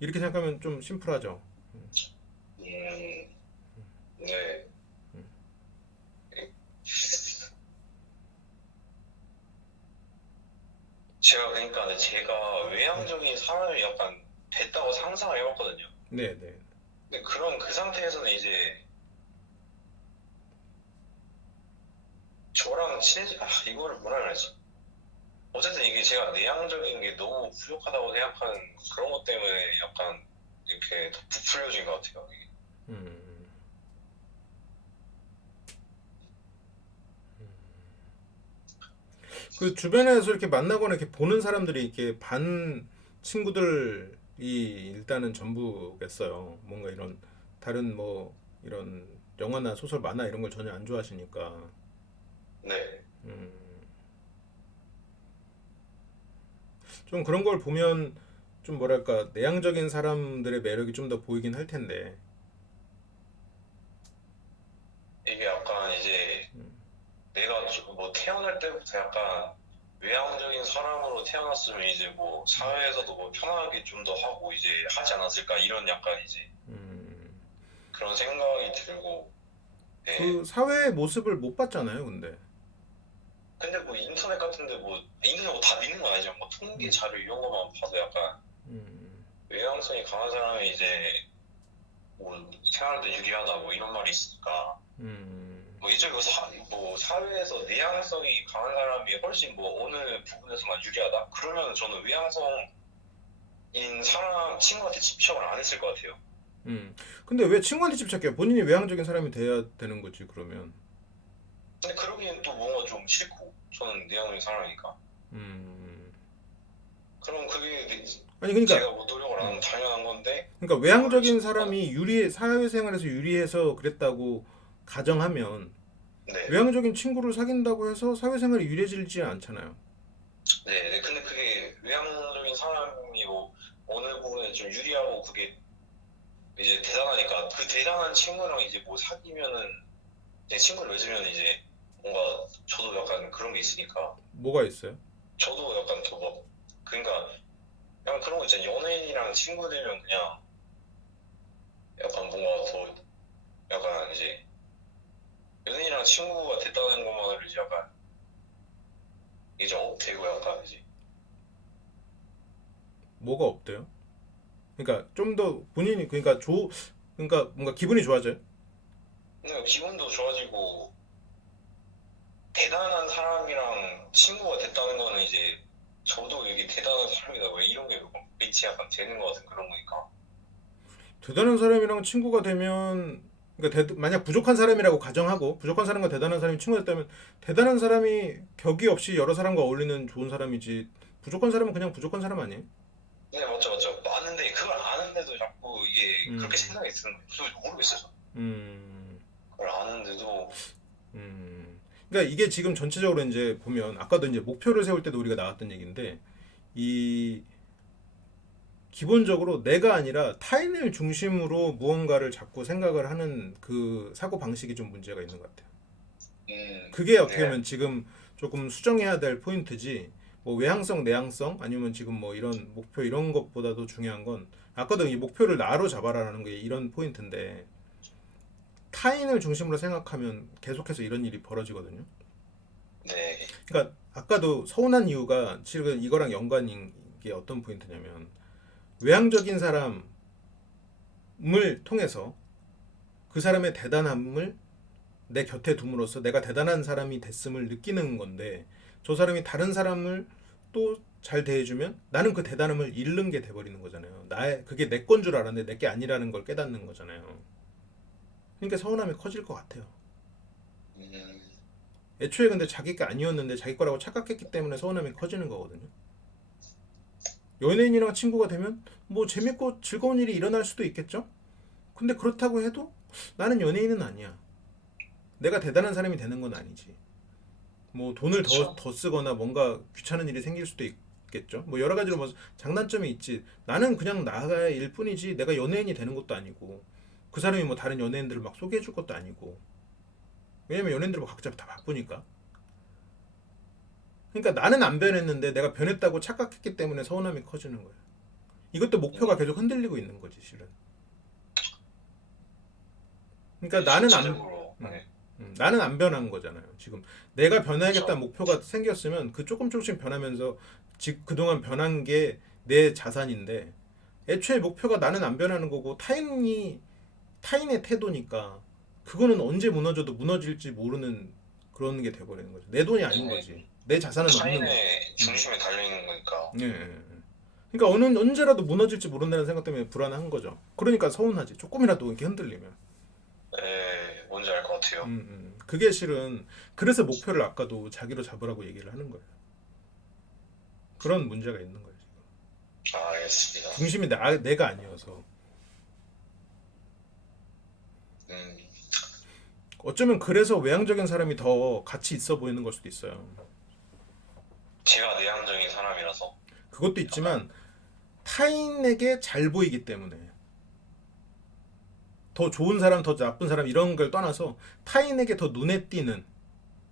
이렇게 생각하면 좀 심플하죠. 네. 제가 외향적인 사람이 약간 됐다고 상상을 해봤거든요. 네네. 근데 그럼 그 상태에서는 이제 저랑 이거를 뭐라 그래야지? 어쨌든 이게 제가 내향적인 게 너무 부족하다고 생각하는 그런 것 때문에 약간 이렇게 더 부풀려진 것 같아요. 이게. 그 주변에서 이렇게 만나거나 이렇게 보는 사람들이 이렇게 반 친구들 일단은 전부겠어요. 뭔가 이런 다른 뭐 이런 영화나 소설, 만화 이런 걸 전혀 안 좋아하시니까. 네. 음, 좀 그런 걸 보면 좀 뭐랄까 내향적인 사람들의 매력이 좀 더 보이긴 할 텐데. 이게 약간 이제 내가 뭐 태어날 때부터 약간 외향적인 사람으로 태어났으면 이제 뭐 사회에서도 뭐 편하게 좀 더 하고 이제 하지 않았을까 이런 약간 이제 음, 그런 생각이 들고. 네. 그 사회의 모습을 못 봤잖아요, 근데. 근데 뭐 인터넷 같은데 뭐 인터넷 뭐다 믿는 건 아니죠. 뭐 통계 음, 자료 이런 것만 봐도 약간 음, 외향성이 강한 사람이 이제 뭐 생활도 유리하다 뭐 이런 말이 있으니까 음, 뭐 이제 뭐 사회에서 내향성이 강한 사람이 훨씬 뭐 어느 부분에서만 유리하다? 그러면 저는 외향성인 사람 친구한테 집착을 안 했을 것 같아요. 음. 근데 왜 친구한테 집착해요? 본인이 외향적인 사람이 돼야 되는 거지, 그러면. 근데 그러기엔 또 뭔가 좀 싫고 저는 내향적인 사람이니까. 음. 그럼 그게 아니, 그러니까 제가 뭐 노력을 안 하면 음. 당연한 건데 그러니까 그거를 외향적인 사람이 사회생활에서 유리해서 그랬다고 가정하면 네. 외향적인 친구를 사귄다고 해서 사회생활이 유리해지지 않잖아요. 네, 네. 근데 그게 외향적인 사람이 뭐 어느 부분에 좀 유리하고 그게 이제 대단하니까 그 대단한 친구랑 이제 뭐 사귀면은 이제 친구를 맺으면 이제 뭔가 저도 약간 그런 게 있으니까 뭐가 있어요? 저도 약간 더 뭐 그러니까 약간 그런 거 있잖아요. 연예인이랑 친구 되면 그냥 약간 뭔가 더 약간 이제 연예인이랑 친구가 됐다는 것만으로 이제 약간 이제 되고 약간 이제 뭐가 없대요? 그러니까 좀 더 본인이 그러니까 그러니까 뭔가 기분이 좋아져요. 그냥 기분도 좋아지고 대단한 사람이랑 친구가 됐다는 거는 이제 저도 이게 대단한 사람이다 왜 이런 게 매치 약간 되는 것 같은 그런 거니까. 대단한 사람이랑 친구가 되면 그러니까 만약 부족한 사람이라고 가정하고 부족한 사람과 대단한 사람이 친구가 됐다면 대단한 사람이 격이 없이 여러 사람과 어울리는 좋은 사람이지 부족한 사람은 그냥 부족한 사람 아니에요? 네, 맞죠, 맞죠. 아는데 그걸 아는데도 자꾸 이게 그렇게 음, 생각이 드는 거예요. 모르겠어요. 저는. 음, 그걸 아는데도. 그러니까 이게 지금 전체적으로 이제 보면 아까도 이제 목표를 세울 때도 우리가 나왔던 얘기인데 이 기본적으로 내가 아니라 타인을 중심으로 무언가를 자꾸 생각을 하는 그 사고 방식이 좀 문제가 있는 것 같아요. 그게 어떻게 네, 보면 지금 조금 수정해야 될 포인트지. 뭐 외향성, 내향성 아니면 지금 뭐 이런 목표 이런 것보다도 중요한 건 아까도 이 목표를 나로 잡아라라는 게 이런 포인트인데 타인을 중심으로 생각하면 계속해서 이런 일이 벌어지거든요. 네, 그러니까 아까도 서운한 이유가 지금 이거랑 연관인 게 어떤 포인트냐면 외향적인 사람을 통해서 그 사람의 대단함을 내 곁에 둠으로써 내가 대단한 사람이 됐음을 느끼는 건데 저 사람이 다른 사람을 또 잘 대해주면 나는 그 대단함을 잃는 게 돼버리는 거잖아요. 나의 그게 내 건 줄 알았는데 내 게 아니라는 걸 깨닫는 거잖아요. 그러니까 서운함이 커질 것 같아요. 음, 애초에 근데 자기 게 아니었는데 자기 거라고 착각했기 때문에 서운함이 커지는 거거든요. 연예인이랑 친구가 되면 뭐 재밌고 즐거운 일이 일어날 수도 있겠죠. 근데 그렇다고 해도 나는 연예인은 아니야. 내가 대단한 사람이 되는 건 아니지. 뭐 돈을 그렇죠. 더 쓰거나 뭔가 귀찮은 일이 생길 수도 있겠죠. 뭐 여러 가지로 뭐 장단점이 있지. 나는 그냥 나의 일 뿐이지 내가 연예인이 되는 것도 아니고 그 사람이 뭐 다른 연예인들을 막 소개해 줄 것도 아니고 왜냐면 연예인들 뭐 각자 다 바쁘니까. 그러니까 나는 안 변했는데 내가 변했다고 착각했기 때문에 서운함이 커지는 거예요. 이것도 목표가 계속 흔들리고 있는 거지 실은. 그러니까 전체적으로. 네. 나는 안 변한 거잖아요. 지금 내가 변해야겠다는 그렇죠. 목표가 생겼으면 그 조금 조금씩 변하면서 그동안 변한 게 내 자산인데 애초에 목표가 나는 안 변하는 거고 타인의 태도니까 그거는 언제 무너져도 무너질지 모르는 그런 게 돼버리는 거죠. 내 돈이 아닌 네. 거지. 내 자산은 없는 거지. 타인의 중심에 달려 있는 거니까. 예, 예, 예. 그러니까 언제라도 무너질지 모른다는 생각 때문에 불안한 거죠. 그러니까 서운하지. 조금이라도 이렇게 흔들리면. 네, 뭔지 알 것 같아요. 그게 실은 그래서 목표를 아까도 자기로 잡으라고 얘기를 하는 거예요. 그런 문제가 있는 거예요. 지금. 알겠습니다. 중심이 내가 아니어서. 음, 어쩌면 그래서 외향적인 사람이 더 가치 있어 보이는 걸 수도 있어요. 제가 내향적인 사람이라서. 그것도 있지만 타인에게 잘 보이기 때문에 더 좋은 사람, 더 나쁜 사람 이런 걸 떠나서 타인에게 더 눈에 띄는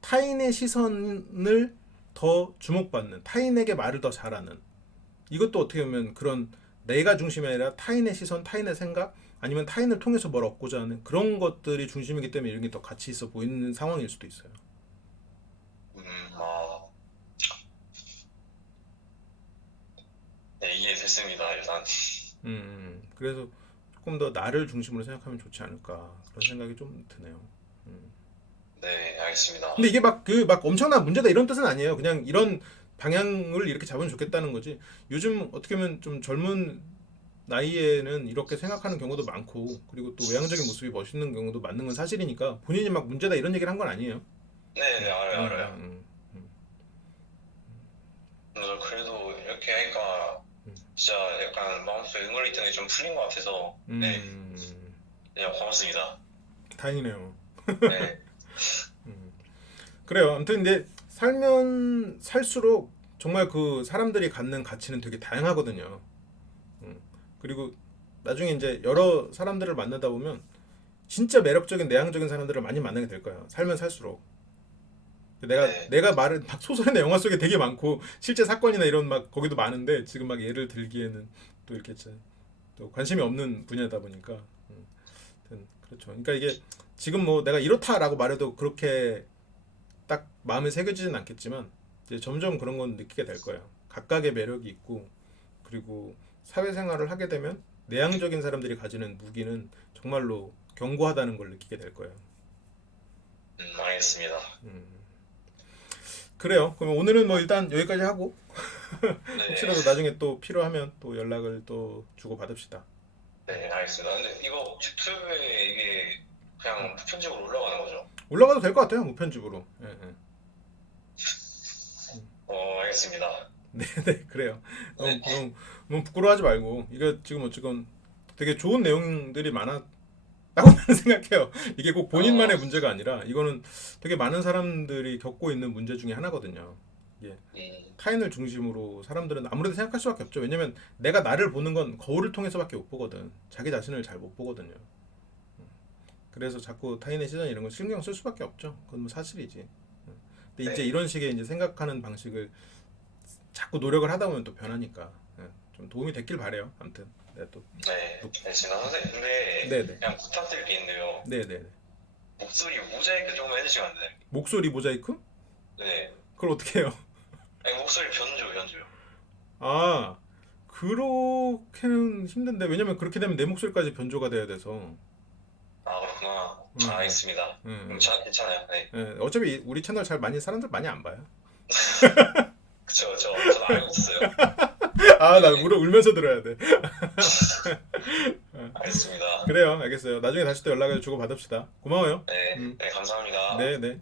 타인의 시선을 더 주목받는 타인에게 말을 더 잘하는 이것도 어떻게 보면 그런 내가 중심이 아니라 타인의 시선, 타인의 생각 아니면 타인을 통해서 뭘 얻고자 하는 그런 것들이 중심이기 때문에 이런 게 더 가치 있어 보이는 상황일 수도 있어요. 아, 네, 이해됐습니다. 일단. 그래서 조금 더 나를 중심으로 생각하면 좋지 않을까 그런 생각이 좀 드네요. 네, 알겠습니다. 근데 이게 막 엄청난 문제다 이런 뜻은 아니에요. 그냥 이런 방향을 이렇게 잡으면 좋겠다는 거지. 요즘 어떻게 보면 좀 젊은 나이에는 이렇게 생각하는 경우도 많고 그리고 또 외향적인 모습이 멋있는 경우도 맞는 건 사실이니까 본인이 막 문제다 이런 얘기를 한 건 아니에요. 네, 네, 알아요, 음, 알아요. 음, 음, 그래도 이렇게 하니까 음, 진짜 약간 마음속에 응어리 있던 게 좀 풀린 것 같아서 네, 그냥 고맙습니다. 다행이네요. 네, 음. 그래요. 아무튼 근데 살면 살수록 정말 그 사람들이 갖는 가치는 되게 다양하거든요. 그리고 나중에 이제 여러 사람들을 만나다 보면 진짜 매력적인 내향적인 사람들을 많이 만나게 될 거예요. 살면 살수록. 내가 네, 내가 말은 막 소설이나 영화 속에 되게 많고 실제 사건이나 이런 막 거기도 많은데 지금 막 예를 들기에는 또 이렇게 또 관심이 없는 분야다 보니까 아무튼 그렇죠. 그러니까 이게 지금 뭐 내가 이렇다라고 말해도 그렇게 딱 마음에 새겨지진 않겠지만 이제 점점 그런 건 느끼게 될 거예요. 각각의 매력이 있고 그리고 사회생활을 하게 되면 내향적인 사람들이 가지는 무기는 정말로 견고하다는 걸 느끼게 될 거예요. 알겠습니다. 그래요. 그럼 오늘은 뭐 일단 여기까지 하고 네, 혹시라도 나중에 또 필요하면 또 연락을 또 주고 받읍시다. 네, 알겠습니다. 근데 이거 유튜브에 이게 그냥 편집으로 올라가는 거죠? 올라가도 될 것 같아요. 무편집으로. 예, 예. 알겠습니다. 네, 그래요. 네, 너무 부끄러워하지 말고 이거 지금 어쨌건 되게 좋은 내용들이 많았다고 나는 생각해요. 이게 꼭 본인만의 어, 문제가 아니라 이거는 되게 많은 사람들이 겪고 있는 문제 중에 하나거든요. 예. 타인을 중심으로 사람들은 아무래도 생각할 수밖에 없죠. 왜냐면 내가 나를 보는 건 거울을 통해서밖에 못 보거든. 자기 자신을 잘 못 보거든요. 그래서 자꾸 타인의 시선 이런 거 신경 쓸 수밖에 없죠. 그건 뭐 사실이지. 근데 이제 네, 이런 식의 이제 생각하는 방식을 자꾸 노력을 하다 보면 또 변하니까 좀 도움이 됐길 바래요. 아무튼 내가 또 네, 알겠습니다. 선생님, 근데 네네 그냥 부탁드릴 게 있는데요. 네네 목소리 모자이크 좀 해주시면 안 돼요? 목소리 모자이크? 네, 그걸 어떻게 해요? 아니, 목소리 변조요. 아 그렇게는 힘든데 왜냐면 그렇게 되면 내 목소리까지 변조가 돼야 돼서 아, 그렇구나. 음, 알겠습니다. 음, 괜찮아요. 네. 어차피 우리 채널 잘 많이 사람들 많이 안 봐요. 그쵸, 저도 알고 있어요. 아 나 네, 울면서 들어야 돼. 알겠습니다. 그래요 알겠어요. 나중에 다시 또 연락을 주고 받읍시다. 고마워요. 네, 네, 감사합니다. 네네.